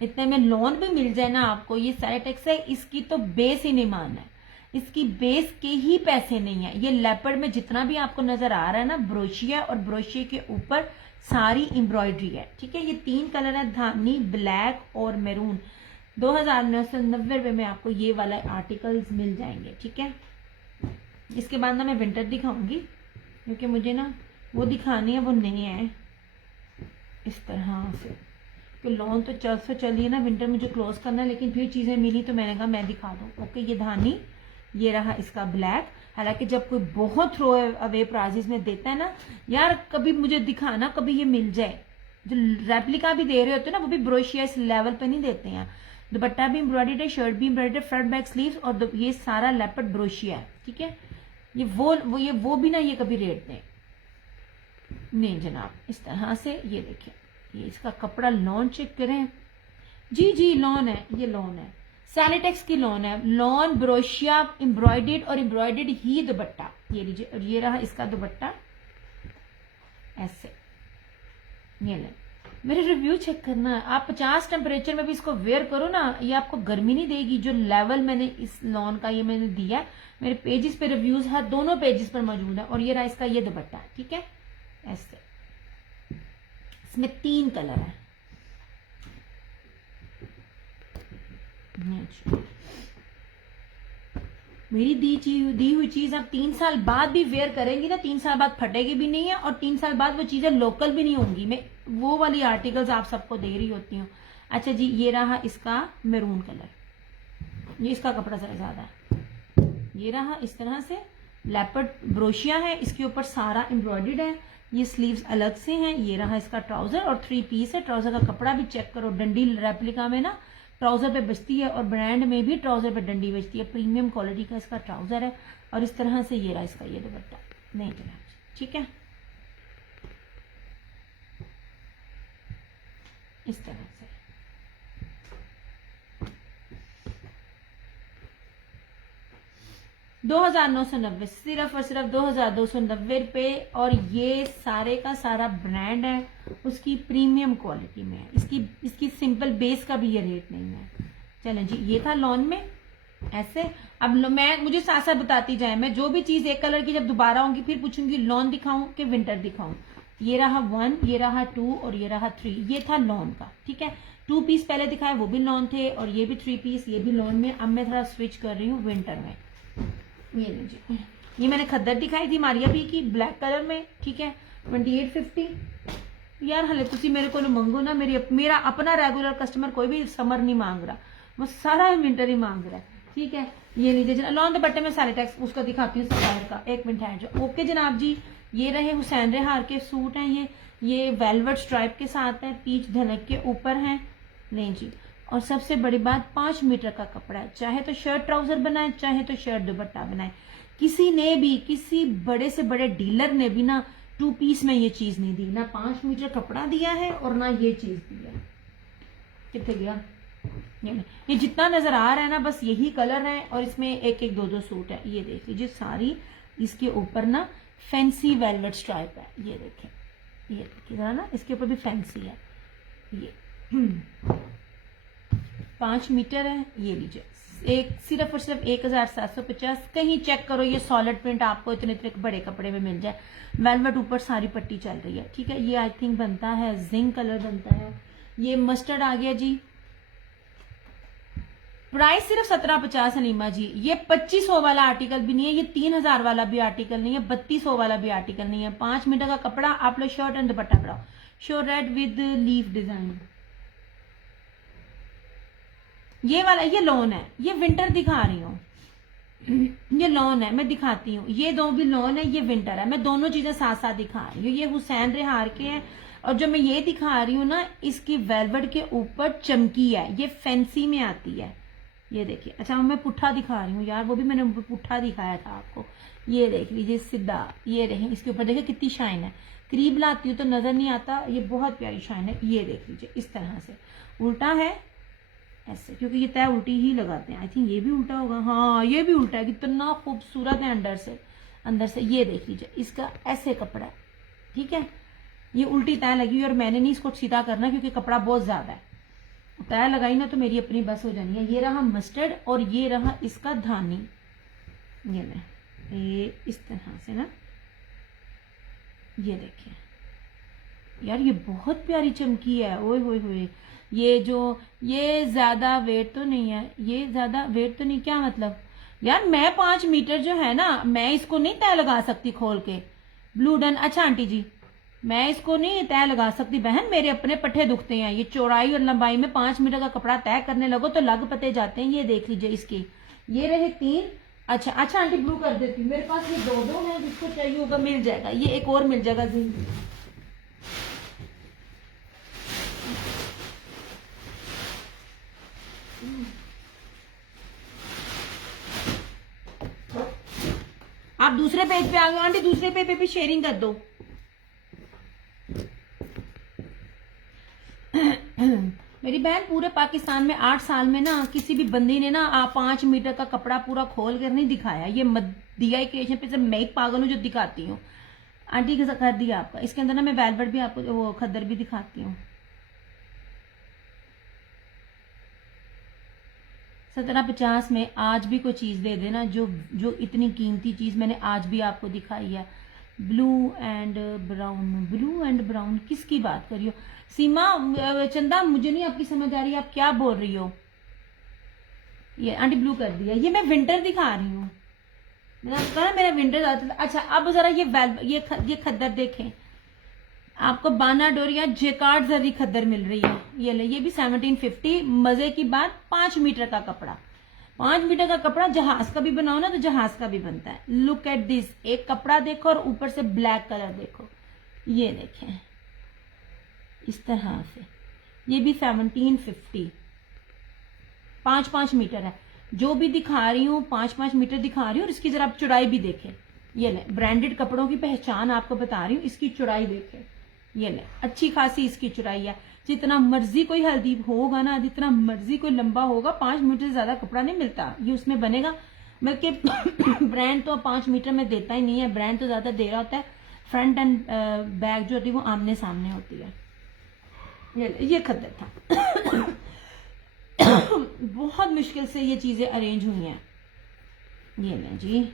इतने में लॉन भी मिल जाए ना आपको, ये साइटेक्स है, इसकी तो बेस ही नहीं मान है, इसकी बेस के ही पैसे नहीं है। ये लेपर्ड में जितना भी आपको नजर आ रहा है ना ब्रोशिया, और ब्रोशिया के ऊपर सारी एम्ब्रॉयडरी है, ठीक है। ये 3 कलर है, धानी, ब्लैक और मैरून। 2990 रुपए में आपको ये वाला आर्टिकल्स मिल जाएंगे, ठीक है। इसके बाद ना मैं विंटर दिखाऊंगी, क्योंकि मुझे ना वो दिखानी है, वो नहीं है इस तरह से, कि लॉन तो चलिए ना, विंटर मुझे क्लोज करना है, लेकिन फिर चीजें मिली तो मैंने कहा मैं दिखा दूं। ओके, ये धानी, ये रहा इसका ब्लैक। हालांकि जब कोई बहुत थ्रो अवे प्राइजेस में देता है ना यार, कभी मुझे दिखाना, कभी ये मिल जाए। जो रेप्लिका भी दे रहे होते हैं ना, वो भी ब्रोशिया इस लेवल पे नहीं देते हैं। दुपट्टा भी एम्ब्रॉयडर्ड है, शर्ट भी एम्ब्रॉयडर्ड, फ्रंट बैक स्लीव्स, और ये सारा लेपर्ड ब्रोशिया है, ठीक है। ये वो भी ना ये कभी रेट दें नहीं जनाब, इस तरह से। ये देखिए, ये इसका कपड़ा लॉन चेक करें, जी लॉन है, ये लॉन है, सैनिटेक्स की लॉन है, लॉन ब्रोशिया एम्ब्रॉयडर्ड, और एम्ब्रॉयडर्ड ही दुपट्टा, ये लीजिए। और ये रहा इसका दुपट्टा ऐसे, ये ले। मेरे रिव्यू चेक करना, आप 50 टेम्परेचर में भी इसको वेयर करो ना, ये आपको गर्मी नहीं देगी। जो लेवल मैंने इस लॉन का ये मैंने दिया है, मेरे पेजेस पे रिव्यूज है, दोनों पेजेस पर मौजूद है। और ये रहा इसका ये दुपट्टा, ठीक है, ऐसे। इसमें 3 कलर है। मेरी दी हुई चीज आप 3 साल बाद भी वेयर करेंगी ना, 3 साल बाद फटेगी भी नहीं है, और 3 साल बाद वो चीजें लोकल भी नहीं होंगी। मैं वो वाली आर्टिकल्स आप सबको दे रही होती हूँ। अच्छा जी, ये रहा इसका मैरून कलर, ये इसका कपड़ा जरा ज्यादा है। ये रहा इस तरह से लेपर्ड ब्रोशिया है, इसके ऊपर सारा एम्ब्रॉयडर्ड है, ये स्लीव्स अलग से हैं। ये रहा इसका ट्राउजर, और 3 पीस है। ट्राउजर का कपड़ा भी चेक करो, डंडी रेप्लिका में ना ट्राउजर पे बचती है, और ब्रांड में भी ट्राउजर पे डंडी बचती है। प्रीमियम क्वालिटी का इसका ट्राउजर है, और इस तरह से ये रहा इसका ये दुपट्टा, नहीं जनाब, ठीक है, इस तरह से। $2,990, सिर्फ और सिर्फ 2,290 रुपए। और ये सारे का सारा ब्रांड है, उसकी प्रीमियम क्वालिटी में है। इसकी सिंपल बेस का भी ये रेट नहीं है। चलें जी, ये था लॉन में ऐसे। अब मुझे साथ साथ बताती जाए, मैं जो भी चीज एक कलर की जब दोबारा होंगी फिर पूछूंगी लॉन दिखाऊं कि विंटर दिखाऊं। ये रहा 1, ये रहा 2 और ये रहा 3, ये था लॉन का, ठीक है। 2 पीस पहले दिखाए, वो भी लॉन थे, और ये भी 3 पीस, ये भी लॉन में। अब मैं थोड़ा स्विच कर रही हूँ विंटर में। ये लीजिए, ये मैंने खद्दर दिखाई थी मारिया भी की ब्लैक कलर में, ठीक है, 2850। यार हले तुसी मेरे को मंगो ना, मेरा अपना रेगुलर कस्टमर कोई भी समर नहीं मांग रहा, वो सारा विंटर ही मांग रहा है, ठीक है। ये लीजिए लॉन दुपट्टे में सैनिटेक्स उसका दिखाती हूँ सफायर का, 1 मिनट है जो। ओके जनाब जी, ये रहे हुसैन रेहार के सूट हैं, ये वेलवेट स्ट्राइप के साथ है, पीच धनक के ऊपर है, नहीं जी। और सबसे बड़ी बात, 5 मीटर का कपड़ा है, चाहे तो शर्ट ट्राउजर बनाए, चाहे तो शर्ट दुपट्टा बनाए। किसी ने भी, किसी बड़े से बड़े डीलर ने भी ना 2 पीस में ये चीज नहीं दी, ना 5 मीटर कपड़ा दिया है और ना ये चीज दी है। कितने गया ये जितना नजर आ रहा है ना, बस यही कलर है, और इसमें 1-1, 2-2 सूट है। ये देख लीजिए, सारी इसके ऊपर ना फैंसी वेलवेट स्ट्राइप है, ये देखें, ये देखिएगा ना, इसके ऊपर भी फैंसी है। ये 5 मीटर है। ये लीजिए, सिर्फ और सिर्फ 1750। कहीं चेक करो, ये सॉलिड प्रिंट आपको इतने इतने बड़े कपड़े में मिल जाए। वेलवेट ऊपर सारी पट्टी चल रही है, ठीक है। ये आई थिंक बनता है जिंक कलर बनता है। ये मस्टर्ड आ गया जी, प्राइस सिर्फ 1750 हलीमा जी। ये 2500 वाला आर्टिकल भी नहीं है, ये 3000 वाला भी आर्टिकल नहीं है, 3200 वाला भी आर्टिकल नहीं है। 5 मीटर का कपड़ा, आप लोग शर्ट एंड दुपट्टा पड़ाओ। Show red with leaf design, ये वाला ये लॉन है, ये विंटर दिखा रही हूँ, ये लॉन है, मैं दिखाती हूँ। ये दो भी लॉन है, ये विंटर है, मैं दोनों चीजें साथ साथ दिखा रही हूँ। ये हुसैन रेहार के हैं, और जो मैं ये दिखा रही हूँ ना, इसकी वेलवेट के ऊपर चमकी है, ये फैंसी में आती है। ये देखिए, अच्छा मैं पुट्ठा दिखा रही हूँ यार, वो भी मैंने पुट्ठा दिखाया था आपको। ये देख लीजिए सीधा, ये देखें इसके ऊपर, देखिए कितनी शाइन है। करीब लाती हूँ तो नजर नहीं आता, ये बहुत प्यारी शाइन है। ये देख लीजिए इस तरह से, उल्टा है ऐसे, क्योंकि ये तय उल्टी ही लगाते हैं। आई थिंक ये भी उल्टा होगा, हाँ ये भी उल्टा है। कितना खूबसूरत है अंदर से। ये देख लीजिए, इसका ऐसे कपड़ा है, ठीक है। ये उल्टी तय लगी हुई, और मैंने नहीं इसको सीधा करना क्योंकि कपड़ा बहुत ज्यादा है। तय लगाई ना तो मेरी अपनी बस हो जानी है। ये रहा मस्टर्ड, और ये रहा इसका धानी। ये इस तरह से ना, ये देखिए यार, ये बहुत प्यारी चमकी है। ओए होए होए, ये ज्यादा वेट तो नहीं है, ये ज्यादा वेट तो नहीं, क्या मतलब यार, मैं 5 मीटर जो है ना, मैं इसको नहीं तय लगा सकती खोल के। ब्लू डन, अच्छा आंटी जी, मैं इसको नहीं तय लगा सकती बहन, मेरे अपने पट्टे दुखते हैं। ये चौड़ाई और लंबाई में 5 मीटर का कपड़ा तय करने लगो तो लग पते जाते हैं। ये देख लीजिए इसकी, ये रहे 3। अच्छा आंटी ब्लू कर देती हूँ, मेरे पास ये 2 है, जिसको चाहिए होगा मिल जाएगा। ये एक और मिल जाएगा जिंदगी। आप दूसरे पेज पे आ गए आंटी, दूसरे पेज पे भी शेयरिंग कर दो। मेरी बहन, पूरे पाकिस्तान में 8 साल में ना किसी भी बंदी ने ना 5 मीटर का कपड़ा पूरा खोल कर नहीं दिखाया। ये दिया क्रिएशन पे से मैं एक पागल हूँ जो दिखाती हूँ। आंटी का कर दिया आपका, इसके अंदर ना मैं वेलवेट भी आपको, वो खद्दर भी दिखाती हूँ। 1750 में आज भी कोई चीज दे देना, जो इतनी कीमती चीज मैंने आज भी आपको दिखाई है। ब्लू एंड ब्राउन किसकी बात कर रही हो? सीमा, चंदा, मुझे नहीं आपकी समझ आ रही, आप क्या बोल रही हो? ये आंटी ब्लू कर दिया, ये मैं विंटर दिखा रही हूँ। मैंने कहा मेरा विंटर आता था। अच्छा अब जरा ये खद्दर देखें, आपको बाना डोरिया जेकार्ड जरी खद्दर मिल रही है। ये ले, ये भी 1750। मजे की बात, 5 मीटर का कपड़ा। 5 मीटर का कपड़ा, जहाज का भी बनाओ ना तो जहाज का भी बनता है। लुक एट दिस, एक कपड़ा देखो और ऊपर से ब्लैक कलर देखो। ये देखें इस तरह से, ये भी 1750। 5-5 मीटर है, जो भी दिखा रही हूँ 5-5 मीटर दिखा रही हूँ। और इसकी जरा आप चौड़ाई भी देखें। ये ले, ब्रांडेड कपड़ों की पहचान आपको बता रही हूँ, इसकी चौड़ाई देखें। ये ले, अच्छी खासी इसकी चौड़ाई है। जितना मर्जी कोई हल्दी होगा ना, जितना मर्जी कोई लंबा होगा, 5 मीटर से ज्यादा कपड़ा नहीं मिलता, ये उसमें बनेगा। बल्कि ब्रांड तो 5 मीटर में देता ही नहीं है, ब्रांड तो ज्यादा दे रहा होता है। फ्रंट एंड बैक जो होती है वो आमने सामने होती है। ये खद्दर था। बहुत मुश्किल से ये चीजें अरेंज हुई हैं। ये लें जी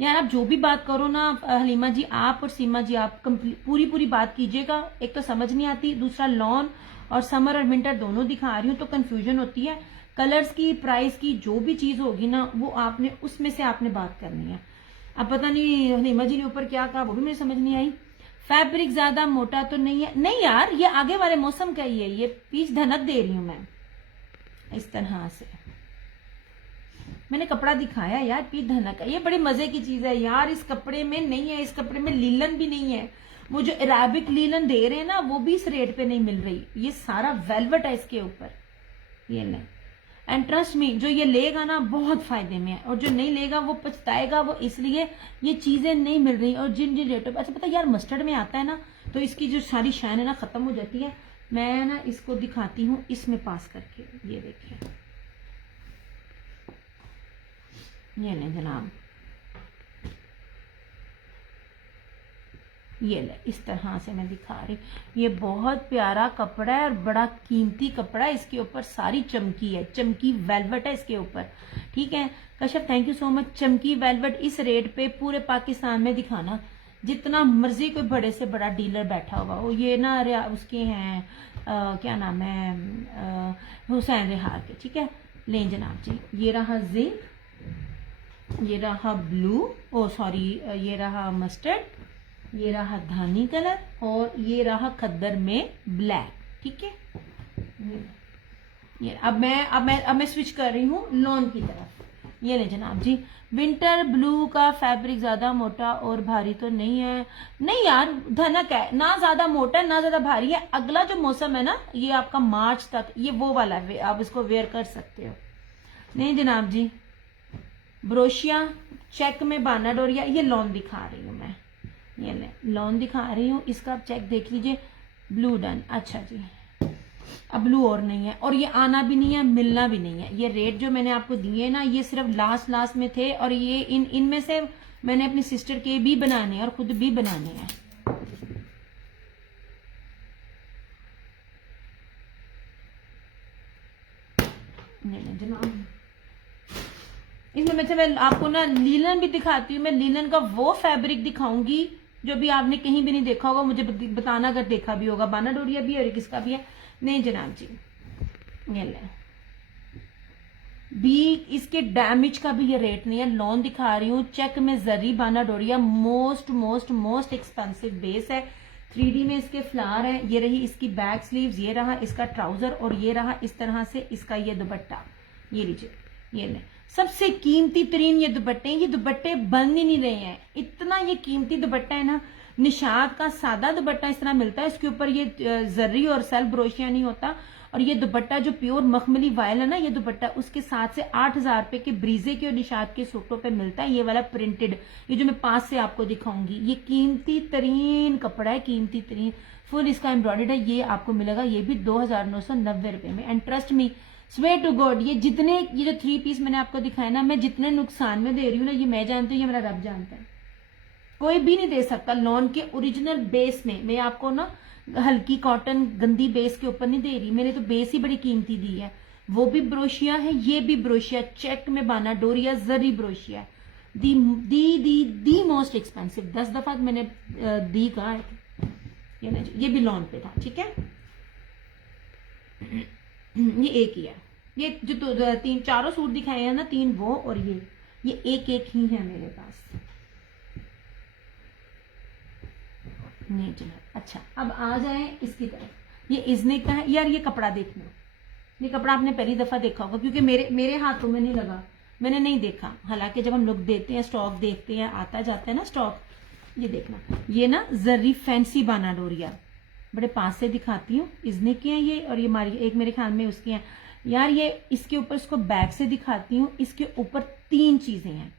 यार, आप जो भी बात करो ना हलीमा जी, आप और सीमा जी, आप पूरी बात कीजिएगा। एक तो समझ नहीं आती, दूसरा लॉन और समर और विंटर दोनों दिखा रही हूँ तो कंफ्यूजन होती है। कलर्स की, प्राइस की, जो भी चीज होगी ना वो आपने उसमें से आपने बात करनी है। अब पता नहीं हलीमा जी ने ऊपर क्या कहा, वो भी मुझे समझ नहीं आई। फैब्रिक ज्यादा मोटा तो नहीं है, नहीं यार, ये आगे वाले मौसम का ही है। ये पीच धनक दे रही हूं मैं इस तरह से। मैंने कपड़ा दिखाया यार, पीच धनक है। ये बड़ी मजे की चीज है यार, इस कपड़े में नहीं है, इस कपड़े में लीलन भी नहीं है। वो जो अराबिक लीलन दे रहे हैं ना, वो भी इस रेट पे नहीं मिल रही। ये सारा वेलवेट है इसके ऊपर। ये नहीं, एंड ट्रस्ट मी, जो ये लेगा ना बहुत फायदे में है, और जो नहीं लेगा वो पछताएगा। वो इसलिए ये चीजें नहीं मिल रही। और जिन रेटों पर, अच्छा पता यार, मस्टर्ड में आता है ना तो इसकी जो सारी शाइन है ना खत्म हो जाती है। मैं ना इसको दिखाती हूँ इसमें पास करके। ये देखिए, ये ले जनाब, ये ले, इस तरह से मैं दिखा रही। ये बहुत प्यारा कपड़ा है और बड़ा कीमती कपड़ा है। इसके ऊपर सारी चमकी है, चमकी वेलवेट है इसके ऊपर। ठीक है Kashyap, thank you so much. चमकी वेलवेट इस रेट पे पूरे पाकिस्तान में दिखाना, जितना मर्जी कोई बड़े से बड़ा डीलर बैठा होगा वो। ये ना उसके हैं क्या नाम है, हुसैन रेहार के। ठीक है, लें जनाब जी, ये रहा जिंक, ये रहा ब्लू, ओ सॉरी ये रहा मस्टर्ड, ये रहा धानी कलर और ये रहा खद्दर में ब्लैक। ठीक है, ये अब मैं स्विच कर रही हूँ लॉन की तरफ। ये ले जनाब जी, विंटर ब्लू का फैब्रिक ज्यादा मोटा और भारी तो नहीं है। नहीं यार, धनक है, ना ज्यादा मोटा ना ज्यादा भारी है। अगला जो मौसम है ना, ये आपका मार्च तक, ये वो वाला है, आप इसको वेयर कर सकते हो। नहीं जनाब जी, ब्रोशिया चेक में बाना डोरिया, ये लॉन दिखा रही हूँ मैं, ये ले लॉन दिखा रही हूँ, इसका आप चेक देख लीजिए, ब्लू डन। अच्छा जी, अब ब्लू और नहीं है, और ये आना भी नहीं है, मिलना भी नहीं है। ये रेट जो मैंने आपको दिए ना, ये सिर्फ लास्ट में थे, और ये इनमें से मैंने अपनी सिस्टर के भी बनाने हैं और खुद भी बनाने हैं। नहीं जनाब, इसमें मैं आपको ना लीलन भी दिखाती हूँ। मैं लीलन का वो फैब्रिक दिखाऊंगी जो भी आपने कहीं भी नहीं देखा होगा, मुझे बताना अगर देखा भी होगा। बाना डोरिया भी है और किसका भी है। नहीं जनाब जी, ये ले भी, इसके डैमेज का भी ये रेट नहीं है। लॉन दिखा रही हूँ, चेक में जरी बाना डोरिया, मोस्ट एक्सपेंसिव बेस है। 3D में इसके फ्लावर है। ये रही इसकी बैक स्लीव्स, ये रहा इसका ट्राउजर, और ये रहा इस तरह से इसका ये दुपट्टा। ये लीजिए, ये ले सबसे कीमती तरीन ये दुपट्टे बन ही नहीं रहे हैं। इतना ये कीमती दुपट्टा है ना। निशात का सादा दुपट्टा इस तरह मिलता है, इसके ऊपर ये जर्री और सेल्फ ब्रोशिया नहीं होता। और ये दुपट्टा जो प्योर मखमली वायल है ना, ये दुपट्टा उसके साथ से 8,000 रुपए के ब्रीजे के और निशात के सूटों पे मिलता है। ये वाला प्रिंटेड, ये जो मैं पास से आपको दिखाऊंगी, ये कीमती तरीन कपड़ा है, कीमती तरीन फुल इसका एम्ब्रॉयडर्ड है। ये आपको मिलेगा, ये भी 2,990 रुपए में। And trust me, swear to God, ये जो 3 पीस मैंने आपको दिखाया ना, मैं जितने नुकसान में दे रही हूँ ना, ये मैं जानती हूँ, ये मेरा रब जानता है, कोई भी नहीं दे सकता। लॉन के ओरिजिनल बेस में मैं आपको ना हल्की कॉटन गंदी बेस के ऊपर नहीं दे रही, मैंने तो बेस ही बड़ी कीमती दी है। वो भी ब्रोशिया है, ये भी ब्रोशिया, चेक में बाना डोरिया, जरी ब्रोशिया, दी मोस्ट एक्सपेंसिव। 10 दफा मैंने दी कहा है, ये भी लॉन पे था। ठीक है, ये एक ही है। ये जो 4 सूट दिखाए हैं ना, 3 वो और ये एक ही है मेरे पास। नहीं चला। अच्छा, अब आ जाए इसकी तरफ। ये इजनिक का है यार। ये कपड़ा देखना, ये कपड़ा आपने पहली दफा देखा होगा, क्योंकि मेरे हाथों में नहीं लगा, मैंने नहीं देखा। हालांकि जब हम लोग देते हैं, स्टॉक देखते हैं, आता जाता है ना स्टॉक। ये देखना, ये ना जर्री फैंसी बाना डोरिया, बड़े पास से दिखाती हूँ। इजनिक के हैं ये, और ये हमारी एक मेरे ख्याल में उसकी हैं यार। ये इसके ऊपर, इसको बैक से दिखाती हूँ। इसके ऊपर 3 चीजें हैं।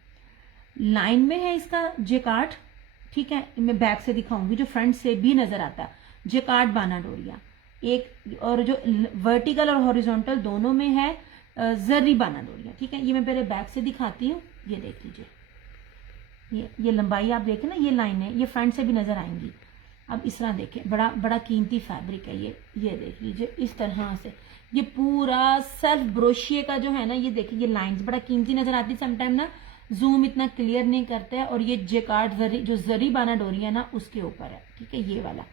लाइन में है इसका जेकार्ड, ठीक है, मैं बैक से दिखाऊंगी, जो फ्रंट से भी नजर आता है। जेकार्ड बाना डोरिया एक, और जो वर्टिकल और हॉरिजॉन्टल दोनों में है जर्री बाना डोरिया। ठीक है, ये मैं पहले बैक से दिखाती हूँ। ये देख लीजिए, ये लंबाई आप देखें ना, ये लाइन है, ये फ्रंट से भी नजर आएंगी। अब इस तरह देखें, बड़ा कीमती फैब्रिक है ये देख लीजिए इस तरह से। ये पूरा सेल्फ ब्रोशिए का जो है ना, ये देखिए, ये लाइंस बड़ा कीमती नजर आती है। समटाइम ना जूम इतना क्लियर नहीं करता है। और ये जेकार्ड जरी बाना डोरिया ना, उसके ऊपर है। ठीक है, ये वाला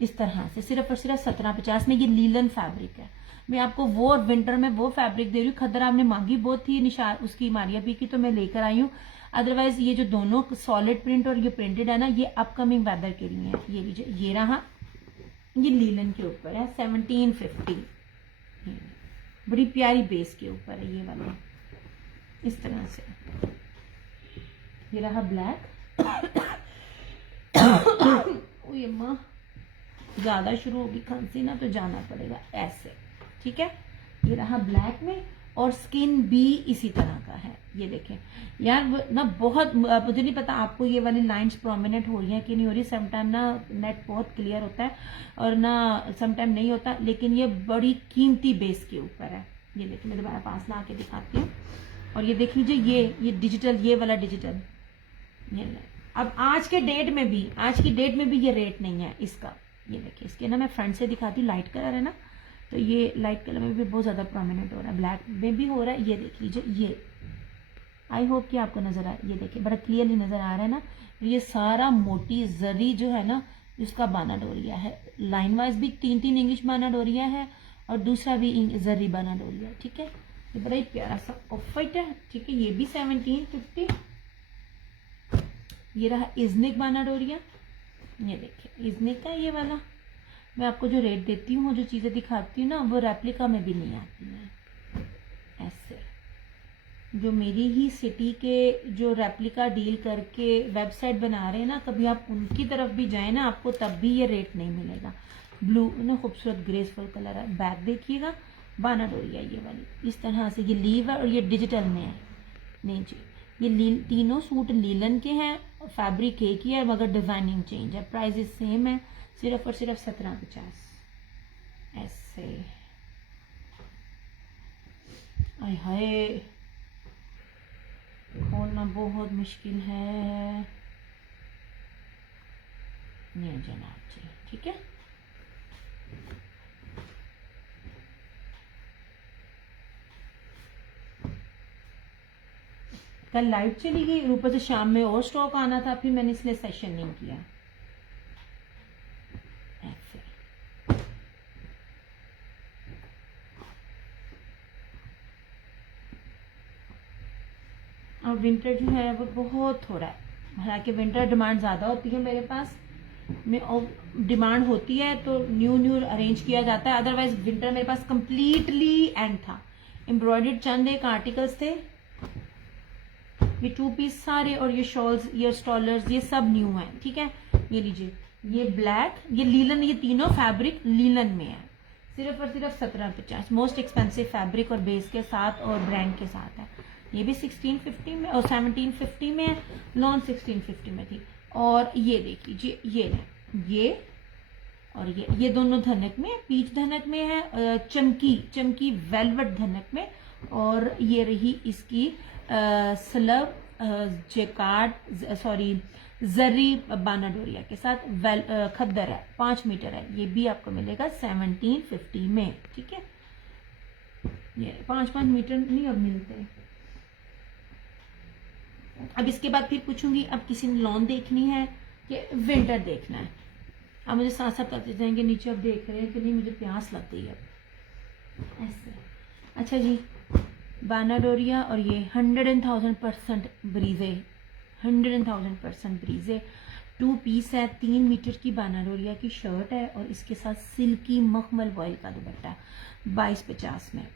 इस तरह से सिर्फ और सिर्फ 1750 में। ये लीलन फैब्रिक है। मैं आपको वो विंटर में वो फैब्रिक दे रही हूँ। खद्दर आपने मांगी बहुत थी, निशार उसकी मारिया पी की, तो मैं लेकर आई हूँ। अदरवाइज ये जो दोनों सॉलिड प्रिंट और ये प्रिंटेड है ना, ये अपकमिंग वेदर के लिए है। ये लीजिए, ये रहा, ये लीलन के ऊपर है, 1750, बड़ी प्यारी बेस के ऊपर है ये वाला, इस तरह से। ये रहा ब्लैक। ओ ये माँ, ज्यादा शुरू होगी खांसी ना, तो जाना पड़ेगा ऐसे। ठीक है, ये रहा ब्लैक में, और स्किन भी इसी तरह का है। ये देखें यार, ना बहुत, मुझे नहीं पता आपको ये वाली लाइंस प्रोमिनेंट हो रही हैं कि नहीं हो रही। समटाइम ना नेट बहुत क्लियर होता है और ना समटाइम नहीं होता, लेकिन ये बड़ी कीमती बेस के ऊपर है। ये देखिए, मैं दोबारा पास ला आके दिखाती हूँ। और ये देख लीजिए, ये डिजिटल, ये वाला डिजिटल। ये अब आज की डेट में भी ये रेट नहीं है इसका। ये देखिए, इसके ना मैं फ्रंट से दिखाती हूँ, लाइट कलर है ना, तो ये लाइट कलर में भी बहुत ज्यादा प्रोमिनेंट हो रहा है, ब्लैक में भी हो रहा है। ये देख लीजिए, ये आई होप कि आपको नजर आए। ये देखिए, बड़ा क्लियरली नजर आ रहा है ना। ये सारा मोटी जरी जो है ना, इसका बाना डोरिया है। लाइन वाइज भी 3 इंग्लिश बाना डोरिया है, और दूसरा भी जरी बाना डोरिया। ठीक है, ये बड़ा ही प्यारा सा ऑफ वाइट है, ठीक है। ये भी 1750। ये रहा इजनिक बानाडोरिया, ये देखिए इजनिक का ये वाला। मैं आपको जो रेट देती हूँ, जो चीजें दिखाती हूँ ना, वो रेप्लिका में भी नहीं आती हैं। ऐसे जो मेरी ही सिटी के जो रेप्लिका डील करके वेबसाइट बना रहे हैं ना, कभी आप उनकी तरफ भी जाए ना, आपको तब भी ये रेट नहीं मिलेगा। ब्लू ना खूबसूरत ग्रेसफुल कलर है। बैक देखिएगा, बानाडोरिया ये वाली इस तरह से, ये लीव है और ये डिजिटल में है। नहीं जी, ये तीनों सूट लीलन के हैं, फैब्रिक एक ही है मगर डिजाइनिंग चेंज है। प्राइस सेम है, सिर्फ और सिर्फ 1750। ऐसे आय हाय, खोलना बहुत मुश्किल है। नहीं जनाब जी, ठीक है। कल लाइट चली गई, ऊपर से शाम में और स्टॉक आना था, फिर मैंने इसलिए सेशन नहीं किया। ऐसे और विंटर जो है वो बहुत थोड़ा है, हालांकि विंटर डिमांड ज़्यादा होती है मेरे पास में, और डिमांड होती है तो न्यू अरेंज किया जाता है। अदरवाइज विंटर मेरे पास कंप्लीटली एंड था। एम्ब्रॉयडर्ड चंद एक आर्टिकल्स थे, ये 2 पीस सारे, और ये शॉल्स, ये स्टॉलर्स, ये सब न्यू है, ठीक है। ये लीजिए, ये ब्लैक, ये लीलन, ये तीनों फैब्रिक लीलन में है, सिर्फ और सिर्फ 1750। मोस्ट एक्सपेंसिव फैब्रिक और बेस के साथ और ब्रांड के साथ है। ये भी 1650 में और 1750 में है, नॉन 1650 में थी। और ये देख लीजिए, ये और ये दोनों धनक में, पीच धनक में है, चमकी वेलवेट धनक में। और ये रही इसकी स्लब जेकार्ड सॉरी जरी बानाडोरिया के साथ खद्दर है, 5 मीटर है। ये भी आपको मिलेगा 1750 में, ठीक है। ये 5-5 मीटर नहीं अब मिलते। अब इसके बाद फिर पूछूंगी, अब किसी ने लॉन देखनी है कि विंटर देखना है। अब मुझे साथ साथ करते जाएंगे नीचे। अब देख रहे हैं कि नहीं, मुझे प्यास लग गई अब ऐसे। अच्छा जी, बानाडोरिया और ये 100,000% ब्रीजे, 100,000% ब्रीजे 2 पीस है। 3 मीटर की बानाडोरिया की शर्ट है और इसके साथ सिल्की मखमल वॉयल का दुपट्टा 2250 में।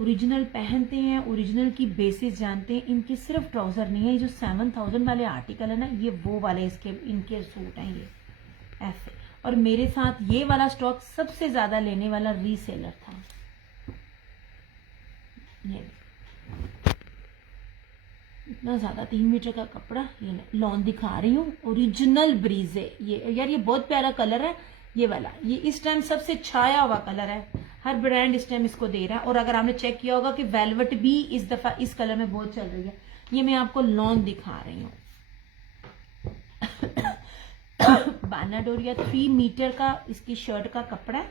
ओरिजिनल पहनते हैं, ओरिजिनल की बेसिस जानते हैं। इनके सिर्फ ट्राउजर नहीं है, ये जो 7000 वाले आर्टिकल है ना, ये वो वाले इसके इनके सूट हैं ये ऐसे। और मेरे साथ ये वाला स्टॉक सबसे ज्यादा लेने वाला रीसेलर था। ये इतना ज्यादा 3 मीटर का कपड़ा, ये लॉन दिखा रही हूँ, ओरिजिनल ब्रीजे। ये यार ये बहुत प्यारा कलर है ये वाला, ये इस टाइम सबसे छाया हुआ कलर है। हर ब्रांड इस टाइम इसको दे रहा है। और अगर आपने चेक किया होगा कि वेलवेट भी इस दफा इस कलर में बहुत चल रही है। ये मैं आपको लॉन दिखा रही हूँ। बानाडोरिया 3 मीटर का इसकी शर्ट का कपड़ा है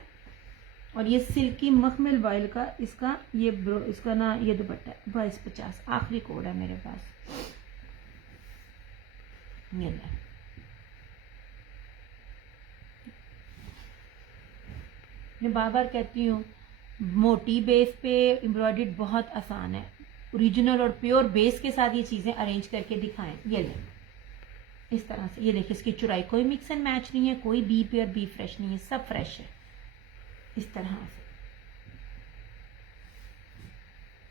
और ये सिल्की मखमल वॉयल का इसका इसका ना ये दुपट्टा है 2250। आखिरी कोड है मेरे पास, ये ले। मैं बार बार कहती हूँ, मोटी बेस पे एम्ब्रॉयडर्ड बहुत आसान है। ओरिजिनल और प्योर बेस के साथ ये चीजें अरेंज करके दिखाएं। ये ले इस तरह से, ये देखिए इसकी चुराई कोई मिक्स एंड मैच नहीं है, कोई बी प्योर बी फ्रेश नहीं है, सब फ्रेश है इस तरह से।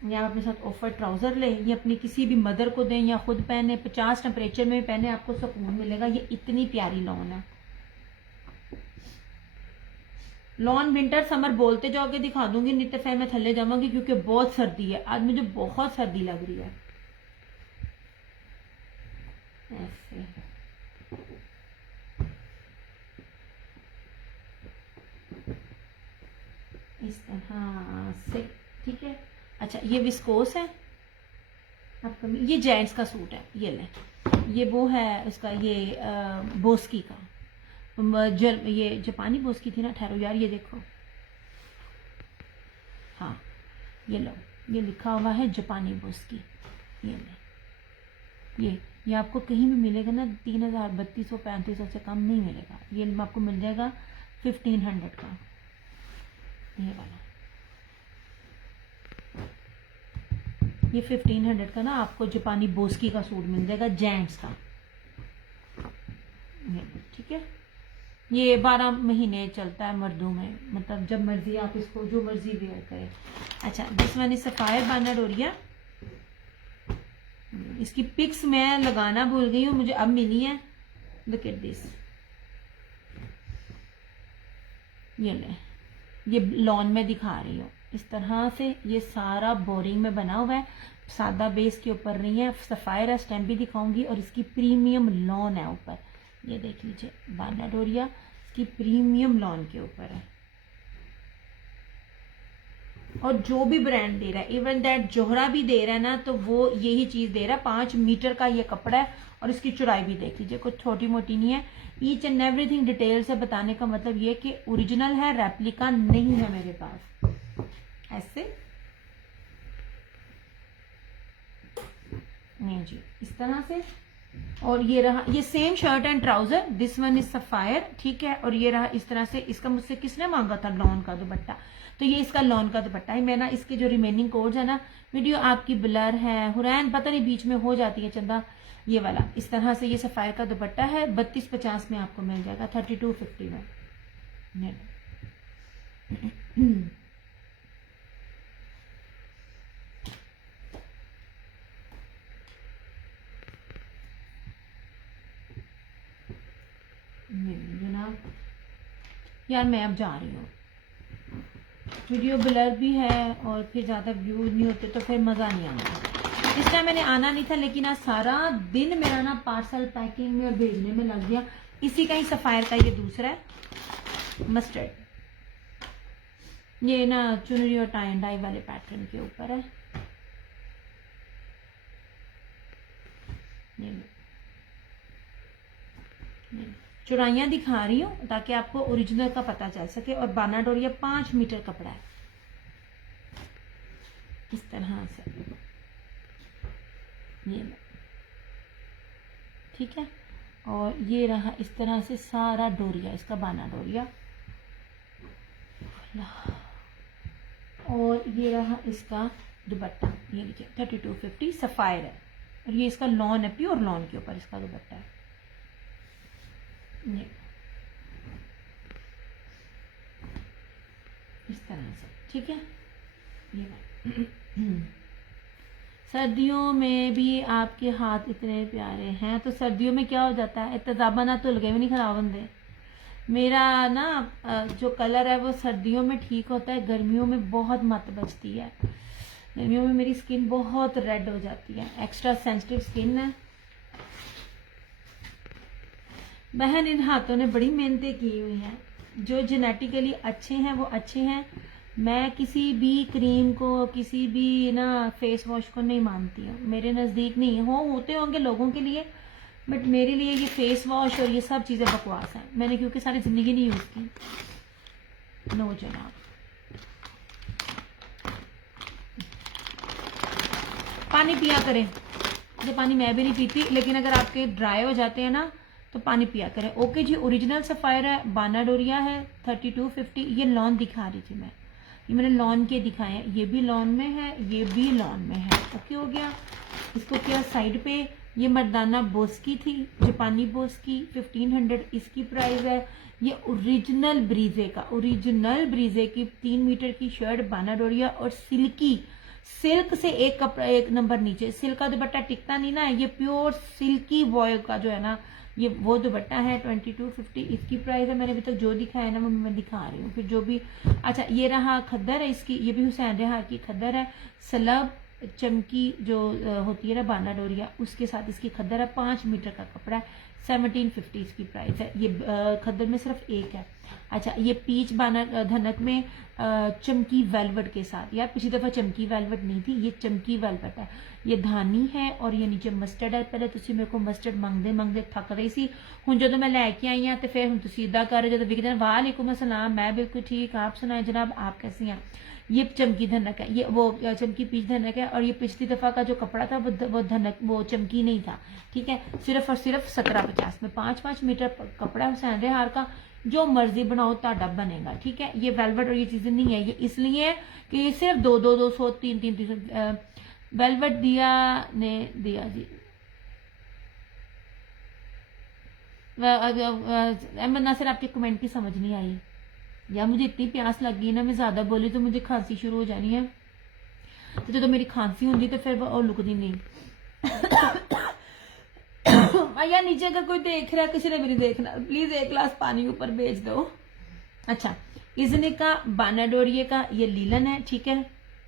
या आप अपने साथ ऑफर ट्राउजर ले, ये अपनी किसी भी मदर को दें या खुद पहने, 50 टेम्परेचर में पहने, आपको सुकून मिलेगा। ये इतनी प्यारी लॉन है। लॉन विंटर समर बोलते जाओगे दिखा दूंगी, नित्य फैन में थल्ले जाऊंगी क्योंकि बहुत सर्दी है आज, मुझे बहुत सर्दी लग रही है। ऐसे इस तरह से, ठीक है। अच्छा ये विस्कोस है आपका, ये जेंट्स का सूट है। ये ले, ये वो है इसका, ये बोस्की का, ये जापानी बोस्की थी ना, ठहरो यार ये देखो, हाँ ये लो, ये लिखा हुआ है जापानी बोस्की। ये ले, ये आपको कहीं भी मिलेगा ना 3000 3200 3500 से कम नहीं मिलेगा। ये आपको मिल जाएगा 1500 का, ये वाला ये 1500 का ना आपको जापानी बोस्की का सूट मिल जाएगा जेंट्स का, ठीक है। ये 12 महीने चलता है मर्दों में, मतलब जब मर्जी आप इसको जो मर्जी वेयर करें। अच्छा, दिस वन इज सफायर बाना डोरिया। इसकी पिक्स मैं लगाना भूल गई हूँ, मुझे अब मिली है। लुक एट दिस, ये लॉन में दिखा रही हूँ इस तरह से। ये सारा बोरिंग में बना हुआ है, सादा बेस के ऊपर नहीं है, सफायर है, स्टेम भी दिखाऊंगी। और इसकी प्रीमियम लॉन है ऊपर, ये देख लीजिए बाना डोरिया की प्रीमियम लॉन के ऊपर है। और जो भी ब्रांड दे रहा है, इवन दैट जोहरा भी दे रहा है ना, तो वो यही चीज दे रहा है। 5 मीटर का ये कपड़ा है और इसकी चौड़ाई भी देख लीजिए, कुछ छोटी मोटी नहीं है। ईच एंड एवरीथिंग डिटेल से बताने का मतलब ये कि ओरिजिनल है, रेप्लिका नहीं है मेरे पास। ऐसे नहीं जी, इस तरह से। और ये रहा, ये same shirt and trouser, this one is sapphire, ठीक है। और ये रहा इस तरह से। इसका मुझसे किसने मांगा था लॉन का दुपट्टा, तो ये इसका लॉन का दुपट्टा है। मैं ना इसके जो रिमेनिंग कोड्स है ना, वीडियो आपकी ब्लर है, हुरैन पता नहीं बीच में हो जाती है चंदा, ये वाला इस तरह से ये सफायर का दुपट्टा है। 3250 में आपको मिल जाएगा, 3250 में। जनाब यार मैं अब जा रही हूँ, वीडियो ब्लर भी है और फिर ज़्यादा व्यूज नहीं होते तो फिर मज़ा नहीं आता। इस टाइम मैंने आना नहीं था, लेकिन आज सारा दिन मेरा ना पार्सल पैकिंग में और भेजने में लग गया। इसी का ही सफायर का ये दूसरा है मस्टर्ड, ये ना चुनरी और टाई एंड डाई वाले पैटर्न के ऊपर है। चौड़ाइयाँ दिखा रही हूँ ताकि आपको ओरिजिनल का पता चल सके। और बाना डोरिया 5 मीटर कपड़ा है इस तरह से, ये ठीक है। और ये रहा इस तरह से सारा डोरिया, इसका बाना डोरिया। और ये रहा इसका दुपट्टा, ये देखिए 3250 सफायर है। और ये इसका लॉन है, प्योर लॉन के ऊपर इसका दुपट्टा है। ये इस तरह से, ठीक है। ये सर्दियों में भी आपके हाथ इतने प्यारे हैं, तो सर्दियों में क्या हो जाता है, इतजाबा ना तो लगे भी नहीं खराब होंगे। मेरा ना जो कलर है वो सर्दियों में ठीक होता है, गर्मियों में बहुत मत बचती है। गर्मियों में मेरी स्किन बहुत रेड हो जाती है, एक्स्ट्रा सेंसिटिव स्किन है। बहन इन हाथों ने बड़ी मेहनतें की हुई हैं, जो जेनेटिकली अच्छे हैं वो अच्छे हैं। मैं किसी भी क्रीम को, किसी भी ना फेस वॉश को नहीं मानती हूँ, मेरे नज़दीक नहीं होते होंगे लोगों के लिए, बट मेरे लिए ये फेस वॉश और ये सब चीज़ें बकवास हैं। मैंने क्योंकि सारी ज़िंदगी नहीं यूज़ की। नो जनाब, पानी पिया करें। ये पानी मैं भी नहीं पीती, लेकिन अगर आपके ड्राई हो जाते हैं ना तो पानी पिया करें। ओके जी, ओरिजिनल सफायर है, बाना डोरिया है, 3250। ये लॉन दिखा रही थी मैं, ये मैंने लॉन के दिखाए हैं। ये भी लॉन में है, ये भी लॉन में है। ओके हो गया। इसको क्या साइड पे ये मर्दाना बोस्की थी, जापानी बोस्की 1500 इसकी प्राइस है। ये ओरिजिनल ब्रीजे का, ओरिजिनल ब्रीजे की 3 मीटर की शर्ट बाना डोरिया और सिल्की, सिल्क से एक कपड़ा एक नंबर नीचे। सिल्क का दुपट्टा टिकता नहीं ना, ये प्योर सिल्की वॉयल का जो है ना, ये वो दुपट्टा है। 2250 इसकी प्राइस है। मैंने अभी तक जो दिखाया है ना वो मैं दिखा रही हूँ, फिर जो भी। अच्छा, ये रहा खद्दर है इसकी, ये भी हुसैन रेहार की खद्दर है। सलब चमकी जो होती है ना बाना डोरिया, उसके साथ इसकी खद्दर है। 5 मीटर का कपड़ा है, 1750 इसकी प्राइस है। ये खद्दर में सिर्फ एक है। अच्छा, ये पीच बाना धनक में चमकी वेलवेट के साथ, यार पिछली दफा चमकी वेलवेट नहीं थी, ये चमकी वेलवेट है। ये धानी है और ये नीचे मस्टर्ड है। पहले तुसी मेरे को मस्टर्ड मंगदे मंगदे थक रही सी, हुण जो मैं लैके आई हाँ तो फिर हुण तुसी इदा कर रहे, जो विकदे वालेकुम अस्सलाम, मैं बिल्कुल ठीक, आप सुनाए जनाब, आप कैसी हैं। ये चमकी धनक है, ये वो चमकी पीच धनक है। और ये पिछली दफा का जो कपड़ा था वो धनक, वो चमकी नहीं था, ठीक है। सिर्फ और सिर्फ 1750 में 5-5 मीटर कपड़ा हुसैन रेहार का, जो मर्जी बनाओ ताड़ा बनेगा, ठीक है। ये वेलवेट और ये चीजें नहीं है, ये इसलिए कि ये सिर्फ 200, 300, वेलवेट दिया ने दिया जी। अहमद नासिर आपके कमेंट की समझ नहीं आई, या मुझे इतनी प्यास लग गई ना, मैं ज्यादा बोली तो मुझे खांसी शुरू हो जानी है, तो जो मेरी खांसी होती तो फिर और लुकती नहीं। या नीचे अगर कोई देख रहा है, किसी ने भी नहीं देखना, प्लीज एक गिलास पानी ऊपर भेज दो। अच्छा, इजने का बानाडोरिये का ये लीलन है, ठीक है,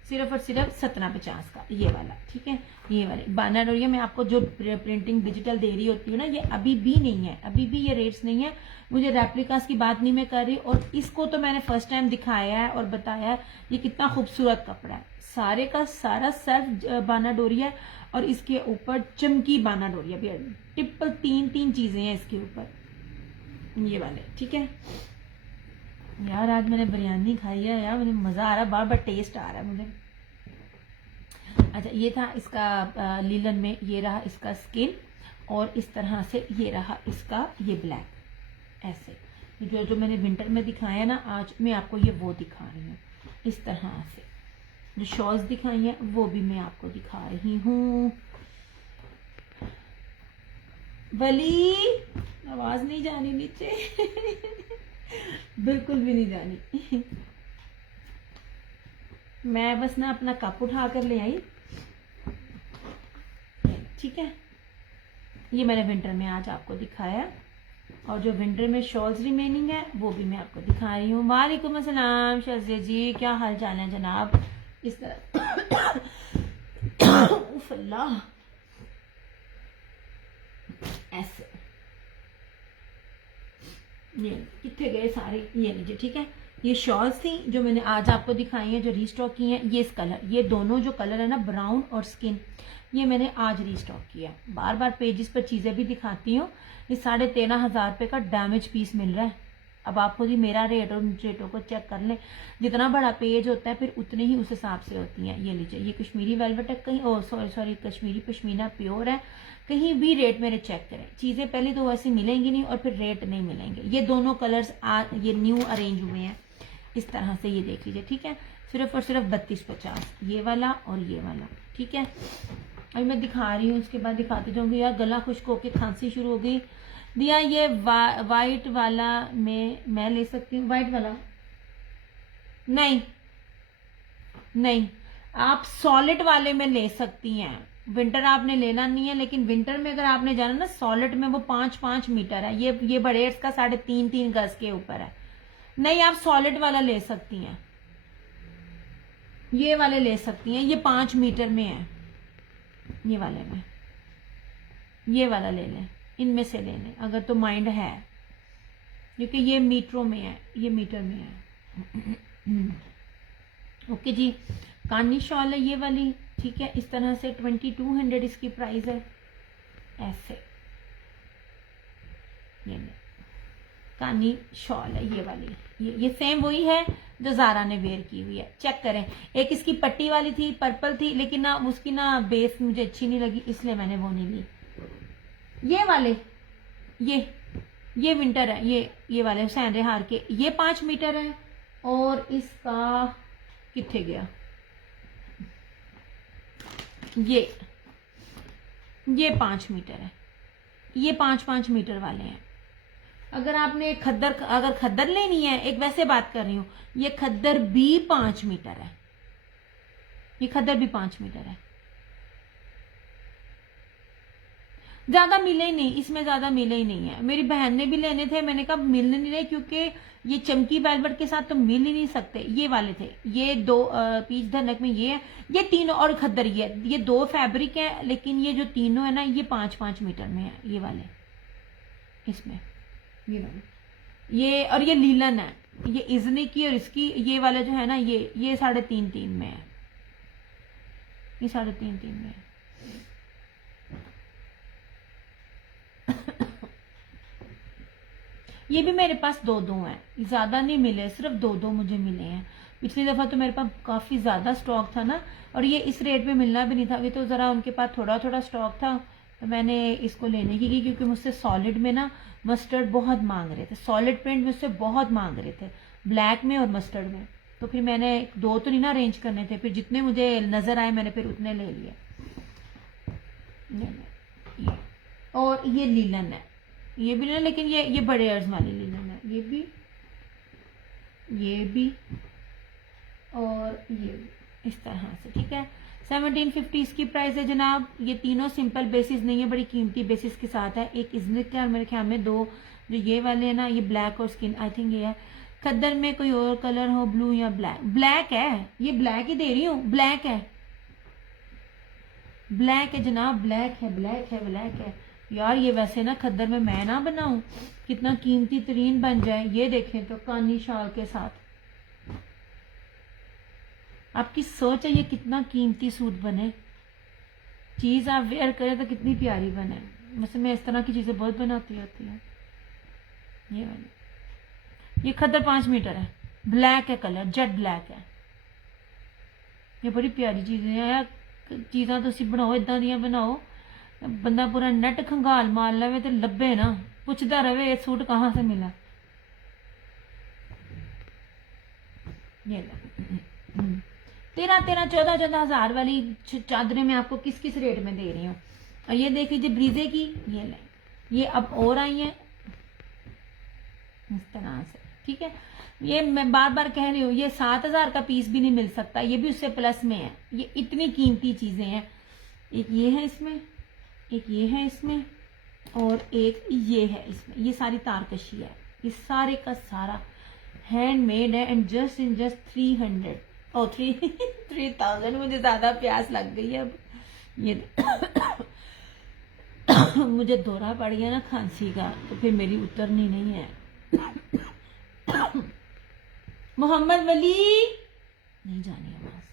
सिर्फ और सिर्फ 1750 का ये वाला, ठीक है। ये वाले बानाडोरिया में आपको जो प्रिंटिंग डिजिटल दे रही होती है ना, ये अभी भी नहीं है, अभी भी ये रेट्स नहीं है। मुझे रेप्लिकास की बात नहीं मैं कर रही, और इसको तो मैंने फर्स्ट टाइम दिखाया है और बताया है ये कितना खूबसूरत कपड़ा है। सारे का सारा सेल्फ बानाडोरिया, और इसके ऊपर चमकी बानाडोरिया भी है, टिप्पल तीन चीजें हैं इसके ऊपर, ये वाले, ठीक है। यार आज मैंने बिरयानी खाई है यार, मुझे मजा आ रहा है, बार बार टेस्ट आ रहा है मुझे। अच्छा, ये था इसका लीलन में, ये रहा इसका स्किन, और इस तरह से ये रहा इसका ये ब्लैक, ऐसे जो मैंने विंटर में दिखाया ना, आज मैं आपको ये वो दिखा रही हूँ। इस तरह से जो शॉल्स दिखाई हैं वो भी मैं आपको दिखा रही हूँ। वली आवाज नहीं जानी नीचे। बिल्कुल भी नहीं जानी। मैं बस ना अपना कप उठा कर ले आई, ठीक है। ये मैंने विंटर में आज आपको दिखाया, और जो विंटर में शॉल्स रिमेनिंग है वो भी मैं आपको दिखा रही हूँ। वालेकुम अस्सलाम शज़िया जी, क्या हाल चाल है जनाब। इस तरह उफ अल्लाह, ऐसे ये कितने गए सारे, ये लीजिए, ठीक है। ये शॉल्स थी जो मैंने आज आपको दिखाई है, जो रीस्टॉक की हैं। ये इस कलर, ये दोनों जो कलर है ना, ब्राउन और स्किन, ये मैंने आज रीस्टॉक किया। बार बार पेजेस पर चीजें भी दिखाती हूँ। ये 13,500 रुपये का डैमेज पीस मिल रहा है। अब आप खुद ही मेरा रेट और उन रेटों को चेक कर लें, जितना बड़ा पेज होता है फिर उतने ही उस हिसाब से होती हैं। ये लीजिए, ये कश्मीरी वेलवेट है, कहीं सॉरी कश्मीरी पश्मीना प्योर है, कहीं भी रेट मेरे चेक करें। चीजें पहले तो वैसे मिलेंगी नहीं, और फिर रेट नहीं मिलेंगे। ये दोनों कलर्स ये न्यू अरेंज हुए हैं इस तरह से, ये देख लीजिए, ठीक है। सिर्फ और सिर्फ 3250, ये वाला और ये वाला, ठीक है। अभी मैं दिखा रही हूँ, उसके बाद दिखाती जाऊंगी। यार गला खुश्क होके खांसी शुरू हो गई। दिया ये वाइट वाला में मैं ले सकती हूँ? वाइट वाला नहीं, नहीं, आप सॉलिड वाले में ले सकती हैं। विंटर आपने लेना नहीं है, लेकिन विंटर में अगर आपने जाना ना, सॉलिड में वो 5-5 मीटर है। ये बड़ेट्स का 3.5 गज के ऊपर है। नहीं, आप सॉलिड वाला ले सकती हैं, ये वाले ले सकती हैं। ये 5 मीटर में है, ये वाले में, ये वाला ले लें, इनमें से ले लें अगर तो माइंड है, क्योंकि ये मीटरों में है, ये मीटर में है। ओके जी। कानी शॉल है ये वाली, ठीक है। इस तरह से 2200 इसकी प्राइस है, ऐसे ये कानी शॉल है ये वाली। ये सेम वही है जो ज़ारा ने वेयर की हुई है, चेक करें। एक इसकी पट्टी वाली थी, पर्पल थी, लेकिन ना उसकी ना बेस मुझे अच्छी नहीं लगी, इसलिए मैंने वो नहीं ली। ये वाले ये विंटर है, ये वाले हुसैन रेहार के, ये 5 मीटर है, और इसका कितने गया, ये 5 मीटर है। ये 5-5 मीटर वाले हैं। अगर आपने खद्दर लेनी है, एक वैसे बात कर रही हूं, ये खद्दर भी 5 मीटर है, ये खद्दर भी 5 मीटर है। ज्यादा मिले ही नहीं, इसमें ज्यादा मिले ही नहीं है। मेरी बहन ने भी लेने थे, मैंने कहा मिलने नहीं रहे, क्योंकि ये चमकी वेलवेट के साथ तो मिल ही नहीं सकते। ये वाले थे, ये 2 पीच धनक में ये है, ये तीनों, और खद्दर ये 2 फैब्रिक है, लेकिन ये जो तीनों है ना, ये 5-5 मीटर में है, ये वाले इसमें, ये वाले, ये और ये लीलन है, ये इजनी की, और इसकी ये वाले जो है ना, ये 3.5 में है, ये 3.5 में है। ये भी मेरे पास 2-2 हैं, ज्यादा नहीं मिले, सिर्फ 2-2 मुझे मिले हैं। पिछली दफा तो मेरे पास काफी ज्यादा स्टॉक था ना, और ये इस रेट में मिलना भी नहीं था। अभी तो जरा उनके पास थोड़ा थोड़ा स्टॉक था, तो मैंने इसको लेने की, क्योंकि मुझसे सॉलिड में ना मस्टर्ड बहुत मांग रहे थे, सॉलिड प्रिंट मुझसे बहुत मांग रहे थे, ब्लैक में और मस्टर्ड में। तो फिर मैंने 2 तो नहीं ना अरेंज करने थे, फिर जितने मुझे नजर आए मैंने फिर उतने ले लिए। ये और ये लीलन है, ये भी ना, लेकिन ये बड़े अर्ज वाली लीलन है, ये भी और ये भी, इस तरह से। ठीक है, 1750 इसकी प्राइस है जनाब। ये तीनों सिंपल बेसिस नहीं है, बड़ी कीमती बेसिस के साथ है। एक इजनिक है और मेरे ख्याल में 2 जो ये वाले हैं ना, ये ब्लैक और स्किन, आई थिंक ये है। खद्दर में कोई और कलर हो, ब्लू या ब्लैक? ब्लैक है, ये ब्लैक ही दे रही हूँ, ब्लैक है जनाब, ब्लैक है यार। ये वैसे ना खद्दर में मैं ना बनाऊं, कितना कीमती तरीन बन जाए। ये देखें तो कानी शाल के साथ, आपकी सोच है ये कितना कीमती सूट बने, चीज आप वेयर करें तो कितनी प्यारी बने। वैसे मैं इस तरह की चीजें बहुत बनाती होती है। ये वाली, ये खद्दर 5 मीटर है, ब्लैक है कलर, जेट ब्लैक है। ये बड़ी प्यारी चीजें हैं यार, चीज़ां तुसी बनाओ, इदां दियां बनाओ बंदा पूरा नेट खंगाल मार लवे तो लभे ना, पुछदा रहे ये सूट कहाँ से मिला। ये 13-14 हजार वाली चादरें मैं आपको किस किस रेट में दे रही हूँ। और ये देख लीजिए ब्रीजे की, ये ले, ये अब और आई है इस तरह से। ठीक है, ये मैं बार बार कह रही हूँ, ये 7000 का पीस भी नहीं मिल सकता, ये भी उससे प्लस में है। ये इतनी कीमती चीजें हैं। एक ये है इसमें, एक ये है इसमें, और एक ये है इसमें। ये सारी तारकशी है, ये सारे का सारा हैंडमेड है एंड जस्ट 300 और 3000। मुझे ज्यादा प्यास लग गई है अब। ये मुझे दौरा पड़ गया ना खांसी का, तो फिर मेरी उतरनी नहीं है। मोहम्मद वली नहीं जानी है बस।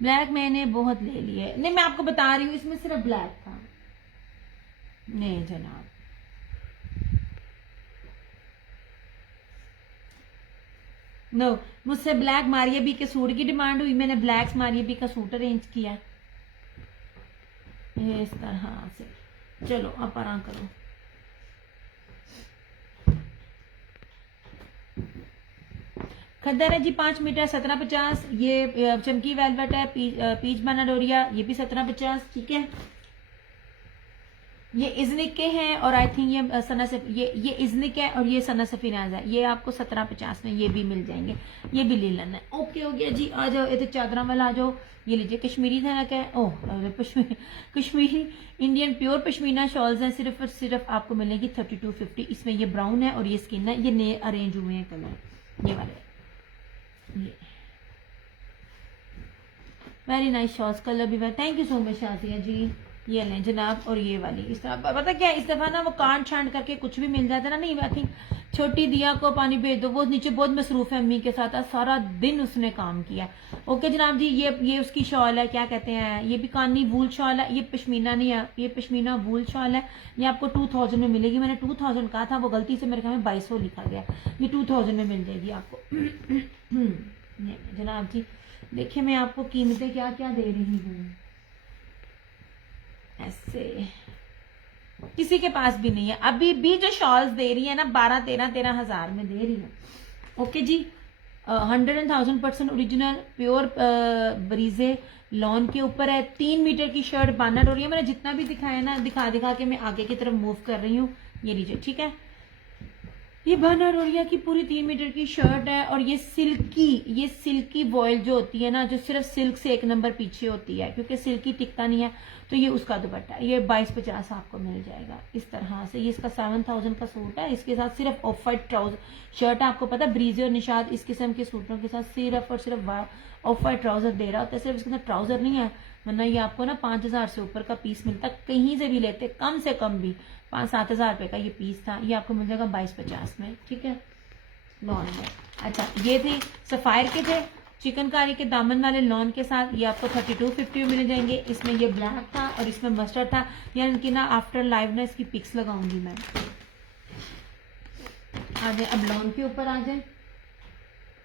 ब्लैक मैंने बहुत ले लिए, नहीं मैं आपको बता रही हूँ, इसमें सिर्फ ब्लैक था। नहीं जनाब, नो, मुझसे ब्लैक मारिया बी के सूट की डिमांड हुई, मैंने ब्लैक मारिया बी का सूट अरेंज किया इस तरह से। चलो अब आराम करो। खद्दर है जी 5 मीटर 1750। ये चमकी वेलवेट है, पीच बनाडोरिया, ये भी 1750। ठीक है, ये इजनिक के हैं और आई थिंक ये सना से ये इजनिक है और ये सना सफीनाज है। ये आपको 1750 में ये भी मिल जाएंगे, ये भी लीलन है। ओके हो गया जी, आ जाओ ये चादरा वाला आ जाओ। ये लीजिए कश्मीरी धनक है, oh Kashmiri Indian pure pashmina shawls हैं, सिर्फ और सिर्फ आपको मिलेगी 3250। इसमें ये ब्राउन है और ये स्किन है, ये नए अरेंज हुए हैं कलर, ये वाले। वेरी नाइस शॉर्ट्स, कलर भी very, thank you so much Shazia ji. ये लें जनाब, और ये वाली इस तरह, पता क्या इस दफा ना वो कांट छांट करके कुछ भी मिल जाता ना। नहीं, आई थिंक छोटी दिया को पानी भेज दो, वो नीचे बहुत मसरूफ है अम्मी के साथ, सारा दिन उसने काम किया। ओके जनाब जी, ये उसकी शॉल है, क्या कहते हैं, ये भी कानी वूल शॉल है, ये पश्मीना नहीं है, ये पश्मीना वूल शॉल है। ये आपको 2000 में मिलेगी, मैंने 2000 कहा था, वो गलती से मेरे ख्याल में 2200 लिखा गया। ये 2000 में मिल जाएगी आपको। जनाब जी देखिए मैं आपको कीमतें क्या क्या दे रही हूँ, ऐसे किसी के पास भी नहीं है। अभी भी जो शॉल्स दे रही है ना 12-13 हजार में दे रही है। ओके जी, 100% ओरिजिनल प्योर ब्रीजे लॉन के ऊपर है। 3 मीटर की शर्ट बानर हो रही है। मैंने जितना भी दिखाया ना, दिखा के मैं आगे की तरफ मूव कर रही हूँ। ये लीजिए, ठीक है, ये बनारोरिया की पूरी 3 मीटर की शर्ट है और ये सिल्की वॉयल जो होती है ना, जो सिर्फ सिल्क से 1 नंबर पीछे होती है, क्योंकि सिल्की टिकता नहीं है, तो ये उसका दुपट्टा है। ये 2250 आपको मिल जाएगा इस तरह से। ये इसका 7000 का सूट है, इसके साथ सिर्फ ऑफ वाइट ट्राउजर शर्ट है। आपको पता है ब्रीजे और निशाद इस किस्म के सूटों के साथ सिर्फ और सिर्फ ऑफ वाइट ट्राउजर दे रहा होता है, सिर्फ इसके साथ ट्राउजर नहीं है, वरना ये आपको ना 5000 से ऊपर का पीस मिलता, कहीं से भी लेते कम से कम भी 5-7 हजार रुपए का ये पीस था। ये आपको मिल जाएगा 2250 में, ठीक है, लॉन में। अच्छा, ये थे सफायर के, थे चिकनकारी के दामन वाले लॉन के साथ, ये आपको 3250 मिल जाएंगे। इसमें ये ब्लैक था और इसमें मस्टर्ड था। यार इनकी ना आफ्टर लाइव ना इसकी पिक्स लगाऊंगी मैं। आ जाए अब लॉन के ऊपर आ जाए।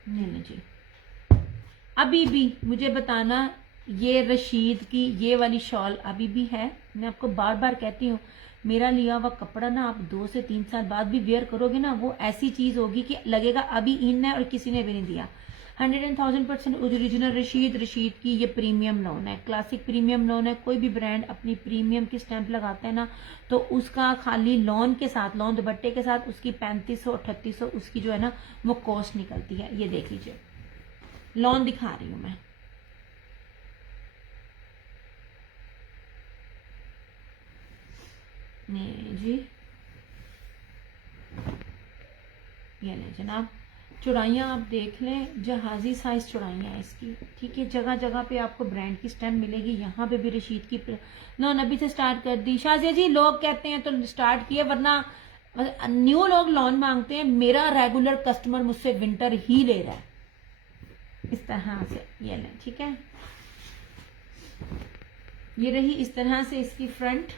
नहीं जी, अभी भी मुझे बताना, ये रशीद की ये वाली शॉल अभी भी है। मैं आपको बार बार कहती हूँ मेरा लिया हुआ कपड़ा ना आप 2 से 3 साल बाद भी वेयर करोगे ना, वो ऐसी चीज होगी कि लगेगा अभी इन है और किसी ने भी नहीं दिया। 110,000% ओरिजिनल रशीद की ये प्रीमियम लोन है, क्लासिक प्रीमियम लोन है। कोई भी ब्रांड अपनी प्रीमियम की स्टैंप लगाता है ना, तो उसका खाली लोन के साथ, लोन दुपट्टे के साथ उसकी 3500-3800 उसकी जो है ना वो कॉस्ट निकलती है। ये देख लीजिए, लोन दिखा रही हूं मैं। जी ये ले जनाब, चौड़ाइयाँ आप देख लें, जहाजी साइज चौड़ाइयाँ हैं इसकी, ठीक है। जगह जगह पे आपको ब्रांड की स्टैम्प मिलेगी। यहाँ पे भी रशीद की लोन अभी से स्टार्ट कर दी। शाजिया जी लोग कहते हैं तो स्टार्ट किए, वरना न्यू लोग लोन मांगते हैं। मेरा रेगुलर कस्टमर मुझसे विंटर ही ले रहा है इस तरह से। ये लें, ठीक है। ये रही इस तरह से इसकी फ्रंट,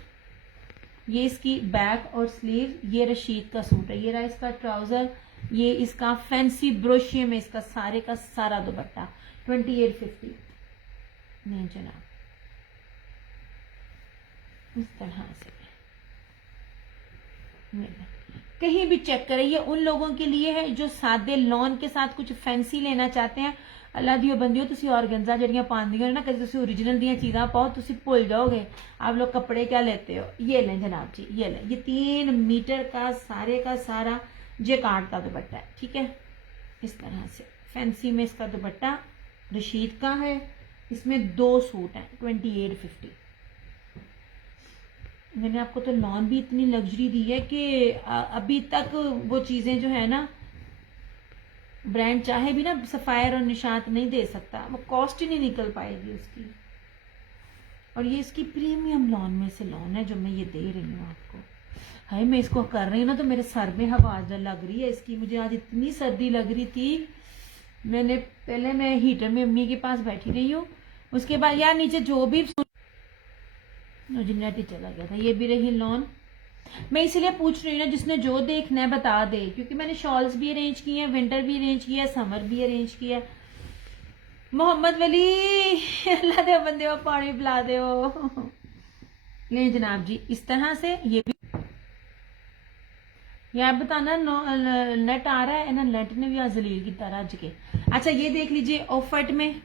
ये इसकी बैक और स्लीव। ये रशीद का सूट है, ये रहा इसका ट्राउजर, ये इसका फैंसी ब्रोशिये में इसका सारे का सारा दुपट्टा 2850। नहीं जनाब, इस तरह से कहीं भी चेक करें। ये उन लोगों के लिए है जो सादे लॉन के साथ कुछ फैंसी लेना चाहते हैं। अल्लाह दियो बंदियो, तुसी ऑर्गेन्जा जड़ियां पांदियां ना, कभी तुसी ओरिजिनल दियां चीज़ां पाओ तुसी भुल जाओगे आप लोग कपड़े क्या लेते हो। ये लें जनाब जी, ये लें, ये 3 मीटर का सारे का सारा जेकार्ड का दुपट्टा है, ठीक है। इस तरह से फैंसी में इसका दुपट्टा रशीद का है। इसमें 2 सूट हैं 2850। मैंने आपको तो लॉन भी इतनी लग्जरी दी है कि अभी तक वो चीजें जो है ना, ब्रांड चाहे भी ना सफायर और निशात नहीं दे सकता, वो कॉस्ट ही नहीं निकल पाएगी उसकी। और ये इसकी प्रीमियम लॉन में से लॉन है जो मैं ये दे रही हूँ आपको। हाय, मैं इसको कर रही हूँ ना तो मेरे सर में हवा लग रही है इसकी। मुझे आज इतनी सर्दी लग रही थी, पहले मैं हीटर में अम्मी के पास बैठी रही हूँ, उसके बाद यार नीचे जो भी नेट ही चला गया था। ये भी रही लॉन। मैं इसलिए पूछ रही हूँ ना, जिसने जो देखना है बता दे, क्योंकि मैंने शॉल्स भी अरेंज किए हैं, विंटर भी अरेंज किया है, समर भी अरेंज किया है। मोहम्मद वली अल्लाह दे बंदे वो पानी पिला दे। ले जनाब जी, इस तरह से ये भी यार बताना नेट आ रहा है ना, नेट ने भी आज जलील की तरह रज के। अच्छा ये देख लीजिए ऑफ वाइट में,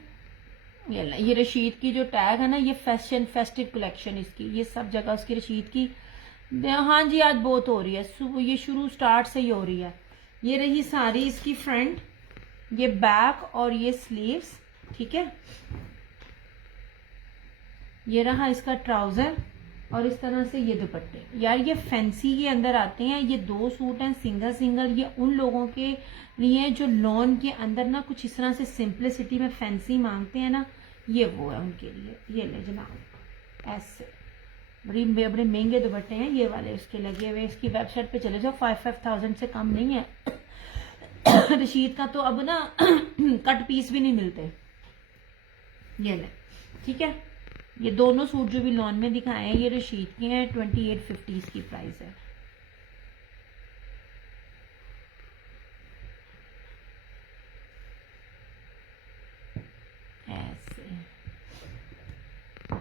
ये रशीद की जो टैग है ना, ये फैशन फेस्टिव कलेक्शन इसकी, ये सब जगह उसकी रशीद की। हाँ जी आज बहुत हो रही है, ये शुरू स्टार्ट से ही हो रही है। ये रही सारी इसकी फ्रंट, ये बैक और ये स्लीव्स, ठीक है। ये रहा इसका ट्राउजर और इस तरह से ये दुपट्टे। यार ये फैंसी के अंदर आते हैं। ये 2 सूट हैं सिंगल सिंगल। ये उन लोगों के लिए जो लॉन के अंदर ना कुछ इस तरह से सिंपलिसिटी में फैंसी मांगते हैं ना, ये वो है उनके लिए। ये ले जनाब, ऐसे बड़े महंगे दुपट्टे हैं ये वाले उसके लगे हुए। इसकी वेबसाइट पे चले जाओ, 5,000 से कम नहीं है। रशीद का तो अब ना कट पीस भी नहीं मिलते। ये ले, ठीक है। ये दोनों सूट जो भी लॉन में दिखाए हैं ये रशीद के हैं। 2850 इसकी प्राइस है। ऐसे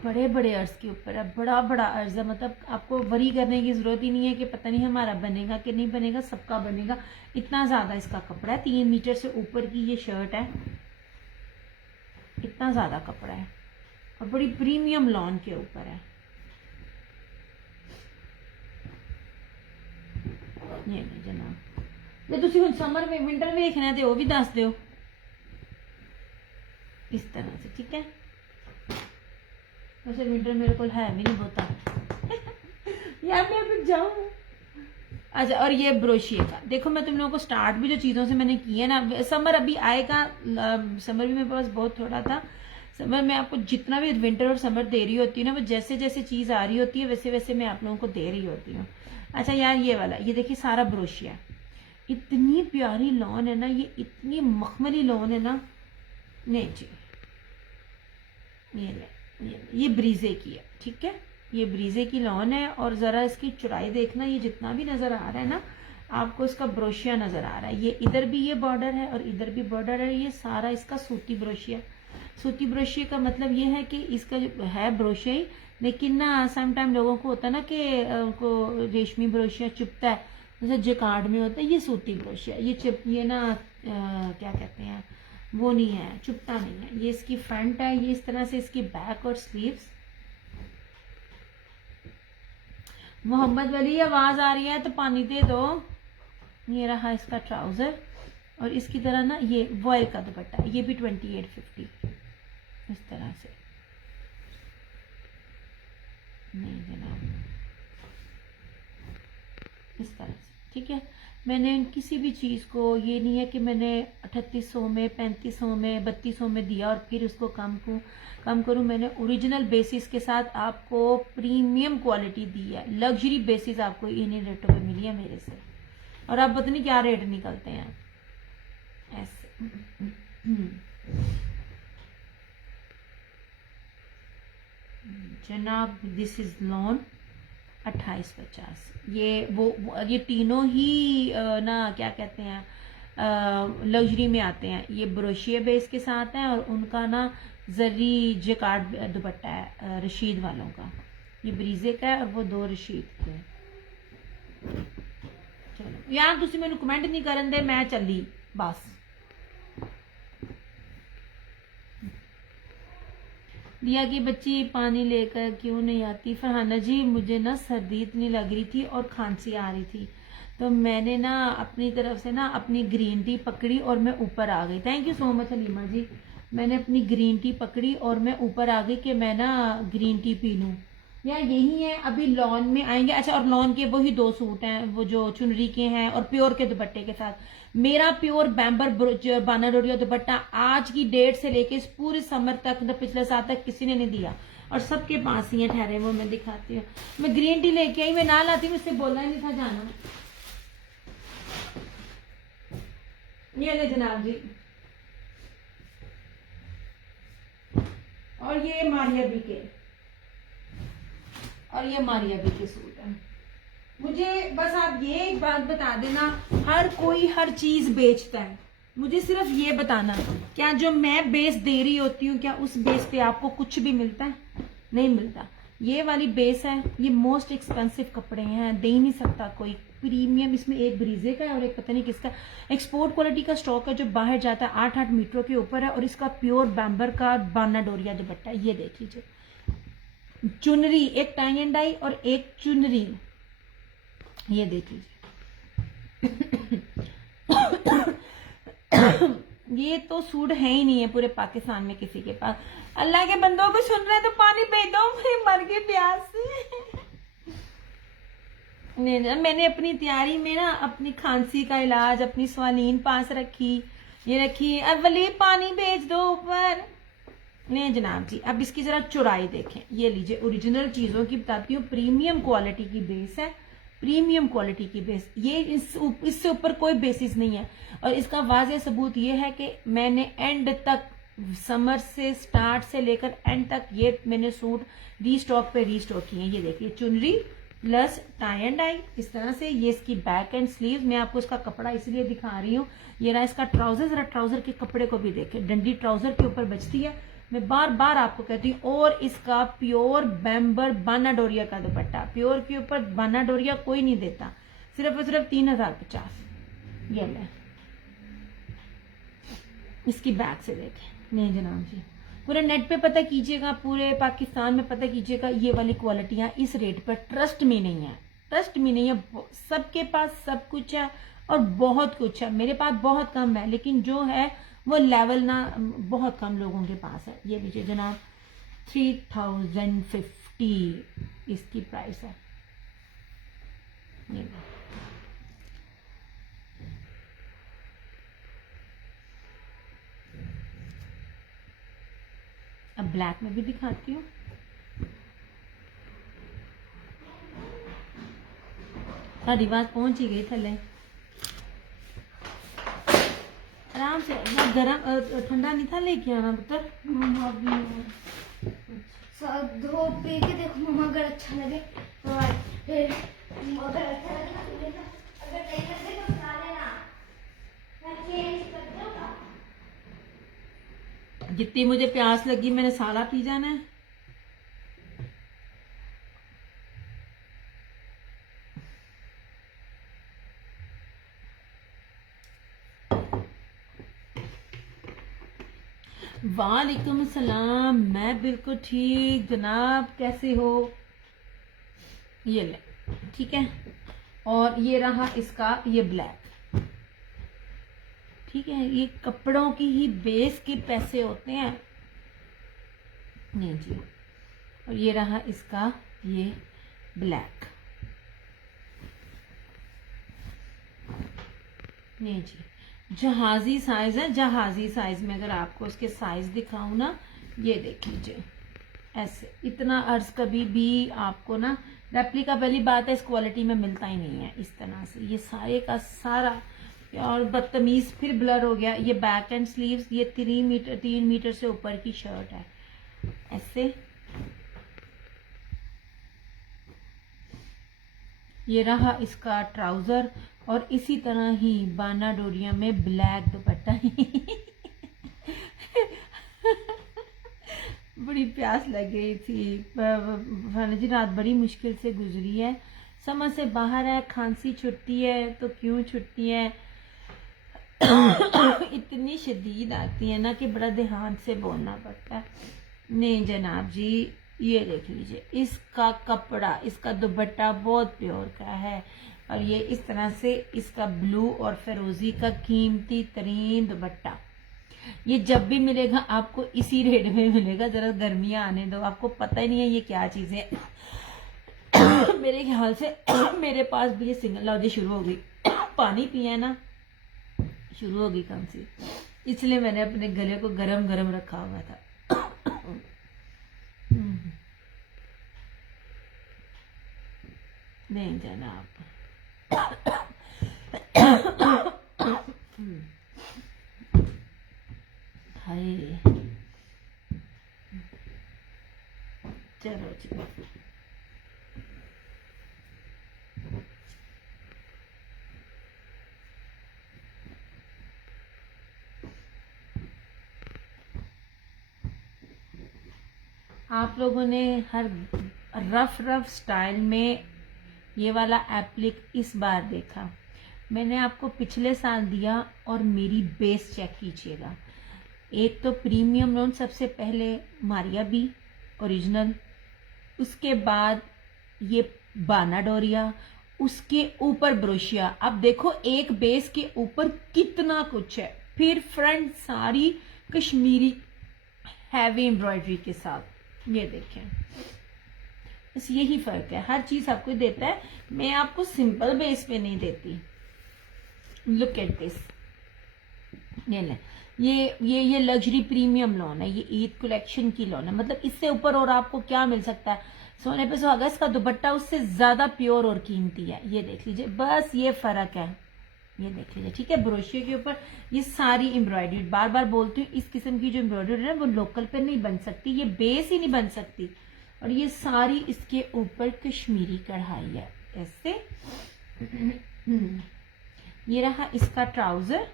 बड़े बड़े अर्ज के ऊपर है, बड़ा बड़ा अर्ज है। मतलब आपको वरी करने की जरूरत ही नहीं है कि पता नहीं हमारा बनेगा कि नहीं बनेगा, सबका बनेगा। इतना ज्यादा इसका कपड़ा है, 3 मीटर से ऊपर की ये शर्ट है, इतना ज्यादा कपड़ा है और बड़ी प्रीमियम लॉन के ऊपर है। ये नहीं जनाब, जे तुसी हुण समर में विंटर वेखना है तो वो भी दस दियो इस तरह से, ठीक है। वैसे विंटर मेरे को है भी नहीं होता यार, मैं अभी जाऊं। अच्छा, और ये ब्रोशिए का देखो, मैं तुम लोगों को स्टार्ट भी जो चीजों से मैंने की है ना, समर अभी आएगा, समर भी मेरे पास बहुत थोड़ा था। समर में आपको जितना भी विंटर और समर दे रही होती है ना, वो जैसे जैसे चीज आ रही होती है वैसे वैसे मैं आप लोगों को दे रही होती हूँ। अच्छा यार ये वाला, ये देखिए सारा ब्रोशिया, इतनी प्यारी लॉन है ना, ये इतनी मखमली लॉन है ना। नहीं जी, ये ब्रीजे की है, ठीक है। ये ब्रीजे की लॉन है और जरा इसकी चौड़ाई देखना, ये जितना भी नजर आ रहा है ना आपको, इसका ब्रोशिया नजर आ रहा है। ये इधर भी ये बॉर्डर है और इधर भी बॉर्डर है। ये सारा इसका सूती ब्रोशिया, सूती ब्रोशिया का मतलब ये है कि इसका जो है ब्रोशिया ही, लेकिन ना सम टाइम लोगों को होता है ना कि उनको रेशमी ब्रोशिया चुभता है, जैसे जकार्ड में होता है। ये सूती ब्रोशिया, ये ना क्या कहते हैं, वो नहीं है, चुभता नहीं है। ये इसकी फ्रंट है, ये इस तरह से इसकी बैक और स्लीव्स। मोहम्मद वली आवाज आ रही है तो पानी दे दो। ये रहा इसका ट्राउजर, और इसकी तरह ना ये वॉयल का दुपट्टा, ये भी 2850 इस तरह से। नहीं जनाब, इस तरह से, ठीक है। मैंने किसी भी चीज़ को, ये नहीं है कि मैंने 3800 में, 3500 में, 3200 में दिया और फिर उसको कम करूं। मैंने ओरिजिनल बेसिस के साथ आपको प्रीमियम क्वालिटी दी है, लग्जरी बेसिस आपको इन्हीं रेटों पे मिली है मेरे से, और आप पता नहीं क्या रेट निकलते हैं ऐसे। जनाब दिस इज लॉन 2850। ये तीनों ही ना क्या कहते हैं, लग्जरी में आते हैं। ये ब्रोशिया बेस के साथ हैं, और उनका ना जरी जकार्ड दुपट्टा है रशीद वालों का। ये ब्रीजे का है और वो 2 रशीद के हैं। चलो यार तुसी मैनू कमेंट नहीं करन दे, मैं चली बस। दिया कि बच्ची पानी लेकर क्यों नहीं आती। फरहाना जी मुझे ना सर्दी इतनी लग रही थी और खांसी आ रही थी, तो मैंने ना अपनी तरफ से ना अपनी ग्रीन टी पकड़ी और मैं ऊपर आ गई। Thank you so much Halima ji. मैंने अपनी ग्रीन टी पकड़ी और मैं ऊपर आ गई कि मैं ना ग्रीन टी पी लूँ। यार यही है, अभी लॉन में आएंगे। अच्छा, और लॉन के वही 2 सूट हैं, वो जो चुनरी के हैं और प्योर के दुपट्टे के साथ। मेरा प्योर बैम्बर बानाडोरिया दुपट्टा आज की डेट से लेके इस पूरे समर तक, पिछले साल तक किसी ने नहीं दिया, और सबके पास ही है ठहरे। वो मैं दिखाती हूँ। मैं ग्रीन टी लेके आई, मैं ना लाती, मुझसे बोलना ही नहीं था जाना। ये ले जनाब जी, और ये मारिया बी के, और ये मारिया बी के सूट है। मुझे बस आप ये एक बात बता देना, हर कोई हर चीज बेचता है, मुझे सिर्फ ये बताना, क्या जो मैं बेस दे रही होती हूँ, क्या उस बेस पे आपको कुछ भी मिलता है? नहीं मिलता। ये वाली बेस है, ये मोस्ट एक्सपेंसिव कपड़े हैं, दे ही नहीं सकता कोई। प्रीमियम, इसमें एक ब्रीजे का है और एक पता नहीं किसका एक्सपोर्ट क्वालिटी का स्टॉक है जो बाहर जाता है। 8-8 मीटरों के ऊपर है, और इसका प्योर बैम्बर का बानाडोरिया दुपट्टा है। ये देख लीजिए, चुनरी, एक टाई एंड डाई और एक चुनरी, ये देख लीजिए। ये तो सूट है ही नहीं है पूरे पाकिस्तान में किसी के पास। अल्लाह के बंदों को सुन रहे हैं तो पानी भेज दो, मैं मर गई प्यास से। नहीं, मैंने अपनी तैयारी में ना अपनी खांसी का इलाज, अपनी स्वालीन पास रखी, ये रखी। अवली पानी भेज दो ऊपर। नहीं जनाब जी, अब इसकी जरा चौड़ाई देखें। ये लीजिए, ओरिजिनल चीजों की बताती हूँ, प्रीमियम क्वालिटी की बेस है, प्रीमियम क्वालिटी की बेस। ये इससे ऊपर कोई बेसिस नहीं है, और इसका वाज़ेह सबूत ये है कि मैंने एंड तक, समर से स्टार्ट से लेकर एंड तक, ये मैंने सूट रीस्टॉक पे रीस्टॉक किए हैं। ये देखिए, चुनरी प्लस टाई एंड डाई इस तरह से। ये इसकी बैक एंड स्लीव, मैं आपको इसका कपड़ा इसलिए दिखा रही हूँ। ये रहा इसका ट्राउजर, जरा ट्राउजर के कपड़े को भी देखें, डंडी ट्राउजर के ऊपर बचती है। मैं बार बार आपको कहती हूँ। और इसका प्योर बैम्बर बानाडोरिया का दुपट्टा, प्योर के ऊपर बानाडोरिया कोई नहीं देता, सिर्फ और सिर्फ 3050। ये ले, इसकी बैक से देखें। नहीं जनाब जी, पूरे नेट पे पता कीजिएगा, पूरे पाकिस्तान में पता कीजिएगा, ये वाली क्वालिटियां इस रेट पर ट्रस्ट में नहीं है, ट्रस्ट में नहीं है। सबके पास सब कुछ है और बहुत कुछ है, मेरे पास बहुत कम है, लेकिन जो है वो लेवल ना बहुत कम लोगों के पास है। ये लीजिए जनाब, 3050 इसकी प्राइस है। ये अब ब्लैक में भी दिखाती हूँ। साड़ी बात पहुंच ही गई थले, आराम से। गरम ठंडा नहीं था लेके आना पुत्र। धो पी के देखो मम्मा, अगर अच्छा लगे तो फिर अगर अच्छा लगे तो लेना, अगर नहीं लगे तो खा लेना, मैं चेंज कर दूंगा। जितनी मुझे प्यास लगी मैंने सारा पी जाना है। वालेकुम सलाम, मैं बिल्कुल ठीक जनाब, कैसे हो? ये ले, ठीक है। और ये रहा इसका ये ब्लैक, ठीक है। ये कपड़ों की ही बेस के पैसे होते हैं, नहीं जी। और ये रहा इसका ये ब्लैक, नहीं जी। जहाजी साइज है, जहाजी साइज में अगर आपको उसके साइज दिखाऊं ना, ये देख लीजिए ऐसे। इतना अर्ज कभी भी आपको ना रेप्लिका, पहली बात है इस क्वालिटी में मिलता ही नहीं है इस तरह से। ये सारे का सारा, और बदतमीज फिर ब्लर हो गया। ये बैक एंड स्लीव्स, ये 3 मीटर से ऊपर की शर्ट है ऐसे। ये रहा इसका ट्राउजर, और इसी तरह ही बाना डोरिया में ब्लैक दुपट्टा। बड़ी प्यास लग गई थी फाना जी, रात बड़ी मुश्किल से गुजरी है, समझ से बाहर है। खांसी छुट्टी है तो क्यों छुट्टी है, इतनी शदीद आती है ना कि बड़ा ध्यान से बोलना पड़ता है। नहीं जनाब जी, ये देख लीजिए इसका कपड़ा, इसका दुपट्टा बहुत प्योर का है, और ये इस तरह से इसका ब्लू और फिरोजी का कीमती तरीन दुपट्टा। ये जब भी मिलेगा आपको इसी रेट में मिलेगा। जरा गर्मियां आने दो, आपको पता ही नहीं है ये क्या चीजें हैं। मेरे ख्याल से मेरे पास भी ये सिंगल लॉजी शुरू हो गई। पानी पिया ना, शुरू हो गई खांसी, इसलिए मैंने अपने गले को गरम गरम रखा हुआ था। नहीं जनाब। हाय, चलो जी। आप लोगों ने हर रफ स्टाइल में ये वाला एप्लिक इस बार देखा। मैंने आपको पिछले साल दिया, और मेरी बेस चेक कीजिएगा। एक तो प्रीमियम लोन सबसे पहले, मारिया बी ओरिजिनल, उसके बाद ये बाना डोरिया, उसके ऊपर ब्रोशिया। अब देखो एक बेस के ऊपर कितना कुछ है। फिर फ्रंट सारी कश्मीरी हैवी एम्ब्रॉयडरी के साथ, ये देखें। बस यही फर्क है, हर चीज आपको देता है, मैं आपको सिंपल बेस पे नहीं देती। लुक एट दिस, ये लग्जरी प्रीमियम लोन है, ये ईद कलेक्शन की लोन है। मतलब इससे ऊपर और आपको क्या मिल सकता है? सोने पे सुहागा, इसका दुपट्टा उससे ज्यादा प्योर और कीमती है। ये देख लीजिए, बस ये फर्क है, ये देख लीजिए, ठीक है। ब्रोशिया के ऊपर ये सारी एम्ब्रॉयडरी, बार बार बोलती हूँ, इस किस्म की जो एम्ब्रॉयडरी है वो लोकल पे नहीं बन सकती, ये बेस ही नहीं बन सकती। और ये सारी इसके ऊपर कश्मीरी कढ़ाई है ऐसे। ये रहा इसका ट्राउजर,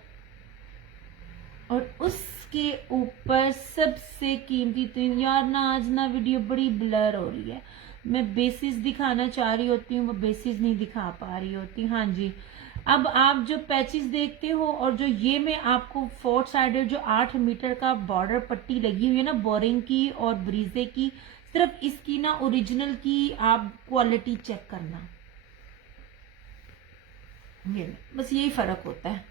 और उसके ऊपर सबसे कीमती तो यार ना, आज ना वीडियो बड़ी ब्लर हो रही है, मैं बेसिस दिखाना चाह रही होती हूँ, वो बेसिस नहीं दिखा पा रही होती। हाँ जी, अब आप जो पैचेस देखते हो, और जो ये मैं आपको फोर्थ साइडेड जो 8 मीटर का बॉर्डर पट्टी लगी हुई है ना, बोरिंग की और ब्रीजे की, सिर्फ इसकी ना ओरिजिनल की आप क्वालिटी चेक करना, ये बस यही फर्क होता है।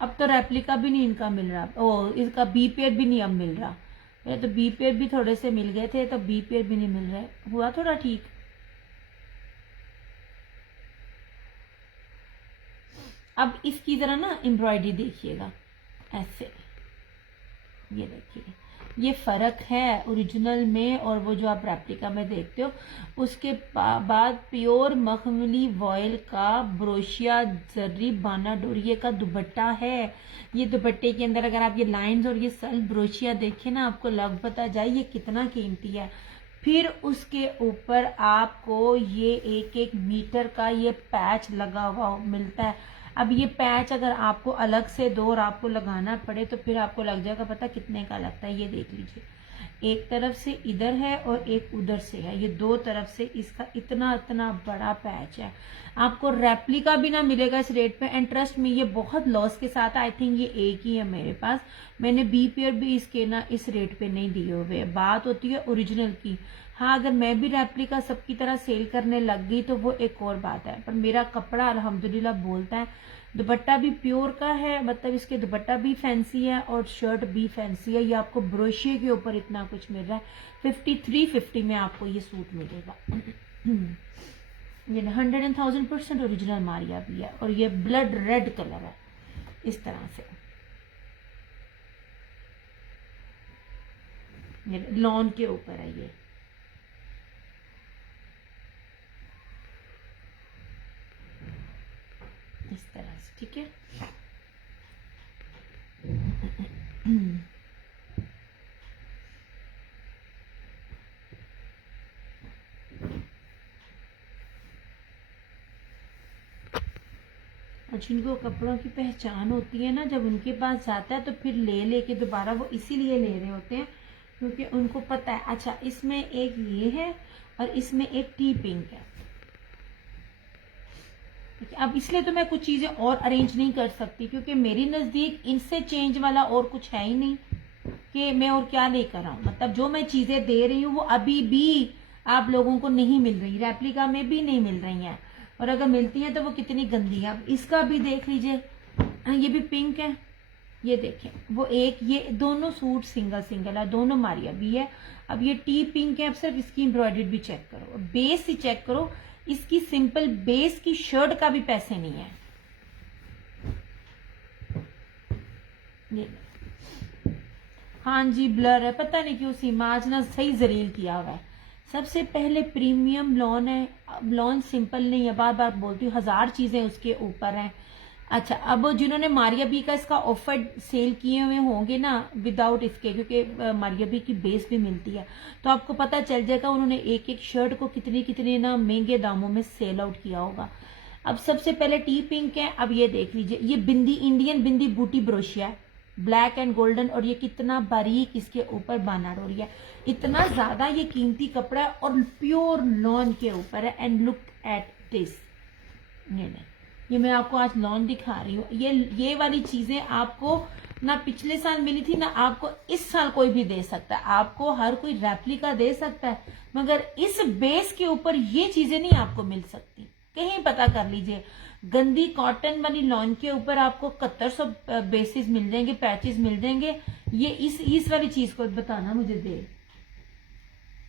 अब तो रेप्लिका भी नहीं इनका मिल रहा, ओ इसका बी पेयर भी नहीं अब मिल रहा। पहले तो बी पेयर भी थोड़े से मिल गए थे, तो बी पेयर भी नहीं मिल रहे, हुआ थोड़ा ठीक। अब इसकी तरह ना एम्ब्रॉयडरी देखिएगा ऐसे, ये देखिए, ये फर्क है ओरिजिनल में और वो जो आप रेप्लिका में देखते हो। उसके बाद प्योर मखमली वॉयल का ब्रोशिया जर्री बाना डोरिये का दुपट्टा है। ये दुपट्टे के अंदर अगर आप ये लाइंस और ये सल ब्रोशिया देखें ना, आपको लग पता जाए ये कितना कीमती है। फिर उसके ऊपर आपको ये 1-1 मीटर का ये पैच लगा हुआ मिलता है। अब ये पैच अगर आपको अलग से दो और आपको लगाना पड़े तो फिर आपको लग जाएगा पता कितने का लगता है। ये देख लीजिए, एक तरफ से इधर है और एक उधर से है, ये दो तरफ से इसका इतना इतना बड़ा पैच है। आपको रेप्लिका भी ना मिलेगा इस रेट पे, एंड ट्रस्ट में ये बहुत लॉस के साथ। आई थिंक ये एक ही है मेरे पास, मैंने बी पेयर भी इसके ना इस रेट पे नहीं दिए हुए। बात होती है ओरिजिनल की। हाँ, अगर मैं भी रेप्लिका सबकी तरह सेल करने लग गई तो वो एक और बात है, पर मेरा कपड़ा अल्हम्दुलिल्लाह बोलता है। दुपट्टा भी प्योर का है, मतलब इसके दुपट्टा भी फैंसी है और शर्ट भी फैंसी है। ये आपको ब्रोशिये के ऊपर इतना कुछ मिल रहा है। 5350 में आपको ये सूट मिलेगा। ये 100,000% ओरिजिनल मारिया भी है और ये ब्लड रेड कलर है इस तरह से। ये लॉन के ऊपर है ये। इस तरह से, ठीक है। और जिनको कपड़ों की पहचान होती है ना, जब उनके पास जाता है तो फिर ले लेके दोबारा वो इसीलिए ले रहे होते हैं क्योंकि उनको पता है। अच्छा, इसमें एक ये है और इसमें एक टी पिंक है। अब इसलिए तो मैं कुछ चीजें और अरेंज नहीं कर सकती क्योंकि मेरी नजदीक इनसे चेंज वाला और कुछ है ही नहीं कि मैं और क्या लेकर आऊं। मतलब जो मैं चीजें दे रही हूँ वो अभी भी आप लोगों को नहीं मिल रही, रेप्लिका में भी नहीं मिल रही हैं, और अगर मिलती हैं तो वो कितनी गंदी है। अब इसका भी देख लीजिए, ये भी पिंक है, ये देखें वो एक, ये दोनों सूट सिंगल सिंगल है, दोनों मारिया भी है। अब ये टी पिंक है। अब सिर्फ इसकी एम्ब्रॉयडरी भी चेक करो, बेस ही चेक करो, इसकी सिंपल बेस की शर्ट का भी पैसे नहीं है। ये हाँ जी, ब्लर है, पता नहीं क्यों सीमा आज ना सही जलील किया हुआ है। सबसे पहले प्रीमियम लॉन है, लॉन सिंपल नहीं है, बार बार बोलती हूँ, 1000 चीजें उसके ऊपर हैं। अच्छा, अब जिन्होंने मारिया बी का इसका ऑफर सेल किए हुए होंगे ना विदाउट इसके, क्योंकि मारिया बी की बेस भी मिलती है, तो आपको पता चल जाएगा उन्होंने एक एक शर्ट को कितने कितने ना महंगे दामों में सेल आउट किया होगा। अब सबसे पहले टी पिंक है। अब ये देख लीजिए, ये बिंदी, इंडियन बिंदी बूटी ब्रोशिया है, ब्लैक एंड गोल्डन, और ये कितना बारीक इसके ऊपर बानाड़ हो रही है। इतना ज्यादा ये कीमती कपड़ा है और प्योर लॉन के ऊपर है। एंड लुक एट दिस, ये मैं आपको आज लॉन दिखा रही हूँ। ये वाली चीजें आपको ना पिछले साल मिली थी, ना आपको इस साल कोई भी दे सकता है। आपको हर कोई रेप्लिका दे सकता है, मगर इस बेस के ऊपर ये चीजें नहीं आपको मिल सकती। कहीं पता कर लीजिए, गंदी कॉटन वाली लॉन के ऊपर आपको 7100 बेसिस मिल जाएंगे, पैचेस मिल जाएंगे। ये इस वाली चीज को बताना मुझे दे।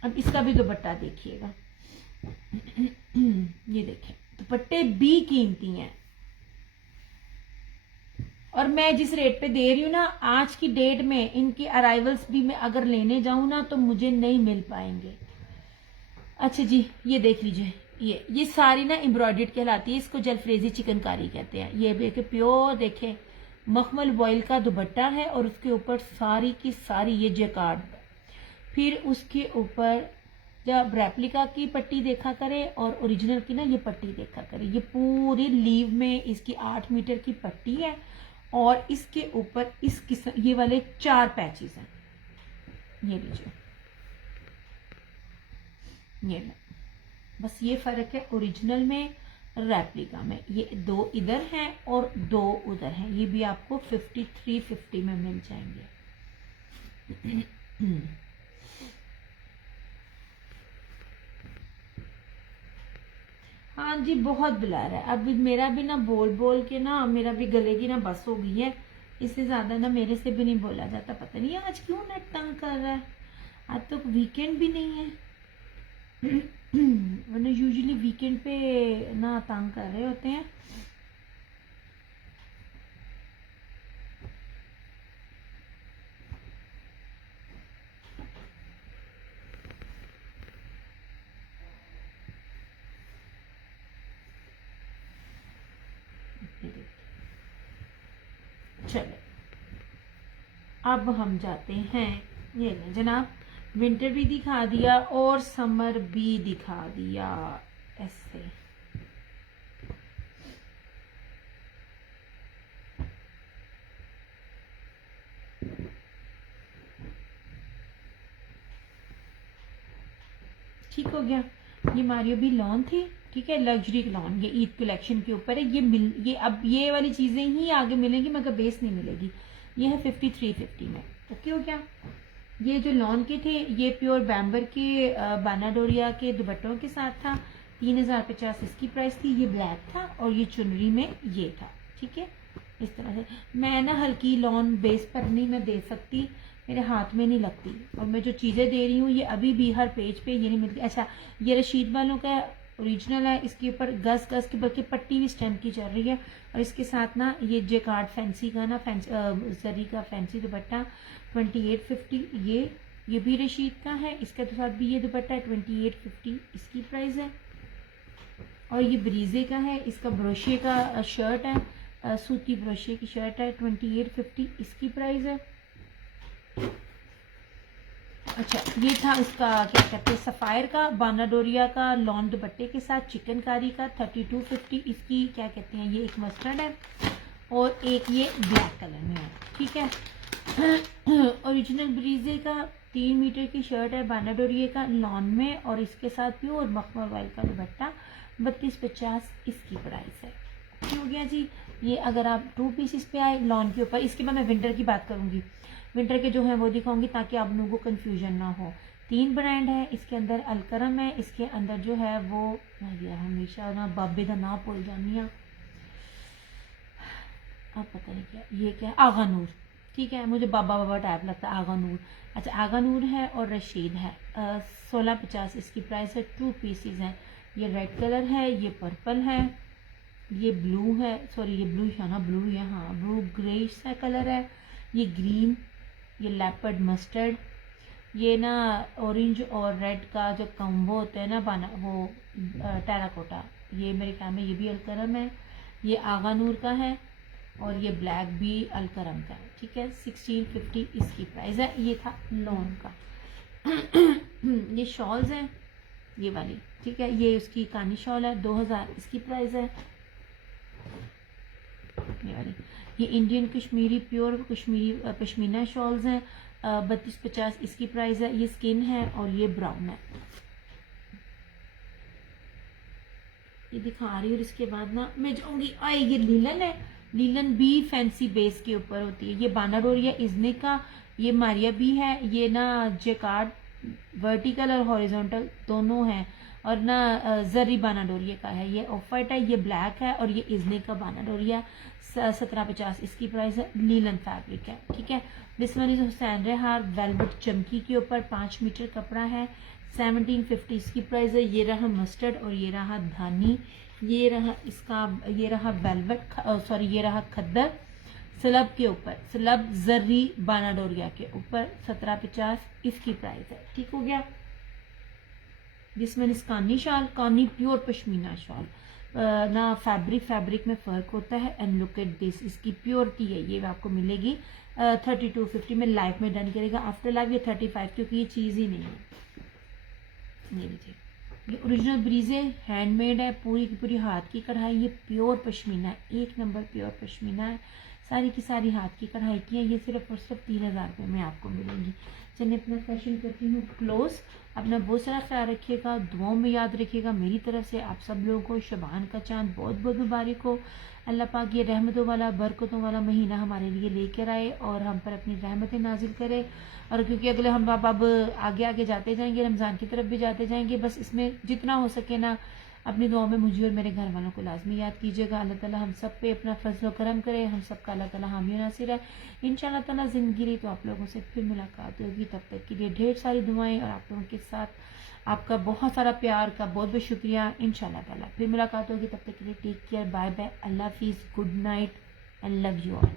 अब इसका भी दुपट्टा देखिएगा, ये देखें, दुपट्टे भी कीमती हैं। और मैं जिस रेट पे दे रही हूँ ना, आज की डेट में इनकी अराइवल्स भी मैं अगर लेने जाऊं ना तो मुझे नहीं मिल पाएंगे। अच्छा जी, ये देख लीजिए, ये सारी ना एम्ब्रॉयडर्ड कहलाती है, इसको जलफ्रेजी चिकनकारी कहते हैं। ये देखे प्योर, देखे मखमल वॉयल का दुपट्टा है और उसके ऊपर सारी की सारी ये जैकार्ड। फिर उसके ऊपर जब रेप्लिका की पट्टी देखा करें और ओरिजिनल की ना ये पट्टी देखा करें, ये पूरी लीव में इसकी 8 मीटर की पट्टी है और इसके ऊपर इस किस्म ये वाले 4 पैचेस हैं। ये लीजिए, ये बस ये फर्क है ओरिजिनल में रेप्लिका में। ये 2 इधर हैं और 2 उधर हैं। ये भी आपको 5350 में मिल जाएंगे। हाँ जी, बहुत ब्लर है। अब मेरा भी ना बोल बोल के ना मेरा भी गले की ना बस हो गई है, इससे ज्यादा ना मेरे से भी नहीं बोला जाता। पता नहीं आज क्यों नेट तंग कर रहा है। आज तो वीकेंड भी नहीं है, वरना यूजुअली वीकेंड पे ना तंग कर रहे होते हैं। चलो अब हम जाते हैं, ये ले जनाब, विंटर भी दिखा दिया और समर भी दिखा दिया। ऐसे ठीक हो गया। ये मारियो भी लॉन थी, ठीक है, लग्जरी लॉन, ये ईद कलेक्शन के ऊपर है। ये अब ये वाली चीजें ही आगे मिलेंगी मगर बेस नहीं मिलेगी। ये है 5350 में। ओके हो गया। ये जो लॉन के थे ये प्योर बैम्बर के बानाडोरिया के दुपट्टों के साथ था। 3050 इसकी प्राइस थी। ये ब्लैक था और ये चुनरी में ये था, ठीक है। इस तरह से मैं ना हल्की लॉन बेस पर नहीं मैं दे सकती, मेरे हाथ में नहीं लगती। और मैं जो चीज़ें दे रही हूँ ये अभी भी हर पेज पे ये नहीं मिलती। अच्छा, ये रशीद वालों का ओरिजिनल है, इसके ऊपर गज गज की बल्कि पट्टी भी स्टैम्प की चल रही है। और इसके साथ ना ये जेकार्ड फैंसी का ना जरी का फैंसी दुपट्टा 2850, ये भी रशीद का है। इसके साथ भी ये दुपट्टा 2850 इसकी प्राइस है। और ये ब्रीजे का है, इसका ब्रोशे का शर्ट है, सूती ब्रोशे की शर्ट है, 2850 इसकी प्राइस है। अच्छा, ये था उसका क्या कहते हैं सफ़ायर का बानाडोरिया का लॉन दुपट्टे के साथ चिकनकारी का 3250 इसकी क्या कहते हैं, ये एक मस्टर्ड है और एक ये ब्लैक कलर में है, ठीक है। ओरिजिनल ब्रीजे का 3 मीटर की शर्ट है बानाडोरिया का लॉन में और इसके साथ प्योर मखमल वाइल का दुपट्टा 3250 इसकी प्राइस है। हो गया जी। ये अगर आप 2 पीसेस पे आए लॉन के ऊपर, इसके बाद मैं विंटर की बात करूंगी, विंटर के जो है वो दिखाऊंगी ताकि आप लोगों को कंफ्यूजन ना हो। 3 ब्रांड है इसके अंदर, अलकरम है इसके अंदर जो है वो, मैं हमेशा ना बाबे का नाम भूल जानी है, अब पता नहीं क्या ये क्या, आगा नूर, ठीक है, मुझे बाबा बाबा टाइप लगता है आगा नूर। अच्छा, आगा नूर है और रशीद है, 1650 इसकी प्राइस है। 2 पीसेस हैं, ये रेड कलर है, ये पर्पल है, ये ब्लू है, सॉरी ये ब्लू है ना, ब्लू है, हाँ ब्लू ग्रेश सा कलर है, ये ग्रीन, ये लेपर्ड मस्टर्ड, ये ना ऑरेंज और रेड का जो कॉम्बो होता है ना बाना वो टेराकोटा, ये मेरे ख्याल में ये भी अलकरम है, ये आगा नूर का है और ये ब्लैक भी अलकरम का है, ठीक है। 1650 इसकी प्राइस है। ये था लॉन का। ये शॉल्स हैं ये वाली, ठीक है, ये उसकी कानी शॉल है 2000 इसकी प्राइस है। ये वाली ये Indian Kashmiri pure Kashmiri pashmina shawls हैं, 3250 इसकी प्राइस है। ये स्किन है और ये ब्राउन है, ये दिखा रही हूँ। और इसके बाद ना मैं जाऊंगी, आए ये लीलन है, लीलन भी फैंसी बेस के ऊपर होती है। ये बानाडोरिया इजने का, ये मारिया भी है, ये ना जेकार्ड वर्टिकल और हॉरिजॉन्टल दोनों हैं और ना जरी बानाडोरिया का है। ये ऑफ वाइट है, ये ब्लैक है और ये इजने का बानाडोरिया 1750 इसकी प्राइस है। लीलन फैब्रिक है, ठीक है। दिस वन इज हुसैन रेहार वेलवेट चमकी के ऊपर 5 मीटर कपड़ा है, 1750 इसकी प्राइस है। ये रहा मस्टर्ड और ये रहा धानी, ये रहा इसका, ये रहा वेलवेट, सॉरी ये रहा खद्दर स्लब के ऊपर, स्लब जर्री बानाडोरिया के ऊपर 1750 इसकी प्राइस है, ठीक हो गया। जिसमें इस कानी शाल, कानी प्योर पश्मीना शाल, ना फैब्रिक में फर्क होता है। एंड लुक एट दिस, इसकी प्योरिटी है, ये आपको मिलेगी 3250 में। लाइफ में डन करेगा, आफ्टर लाइफ ये 35 क्योंकि ये चीज़ ही नहीं है। ये लीजिए, ये ओरिजिनल ब्रीजे हैंडमेड है, पूरी की पूरी हाथ की कढ़ाई, ये प्योर पश्मीना है, 1 नंबर प्योर पश्मीना है, सारी की सारी हाथ की कढ़ाई की है। ये सिर्फ और सिर्फ 3000 रुपये में आपको मिलेंगी। चलिए अपना सेशन करती हूँ क्लोज। अपना बहुत सारा ख्याल रखिएगा, दुआओं में याद रखिएगा। मेरी तरफ से आप सब लोगों को शबान का चांद बहुत बहुत मुबारक हो। अल्लाह पाक ये रहमतों वाला बरकतों वाला महीना हमारे लिए लेकर आए और हम पर अपनी रहमतें नाजिल करे। और क्योंकि अगले हम अब आगे आगे जाते जाएंगे, रमज़ान की तरफ भी जाते जाएंगे, बस इसमें जितना हो सके ना अपनी दुआओं में मुझे और मेरे घर वालों को लाजमी याद कीजिएगा। अल्लाह ताला हम सब पे अपना फजल करम करे, हम सब का अल्लाह ताला हामी नासिर है। इंशाअल्लाह ताला ज़िंदगी रही तो आप लोगों से फिर मुलाकात होगी। तब तक के लिए ढेर सारी दुआएं और आप लोगों के साथ आपका बहुत सारा प्यार का बहुत बहुत शुक्रिया। इंशाअल्लाह ताला फिर मुलाकात होगी, तब तक के लिए टेक केयर, बाय बाय, अल्लाह हाफिज़, good night and love you all.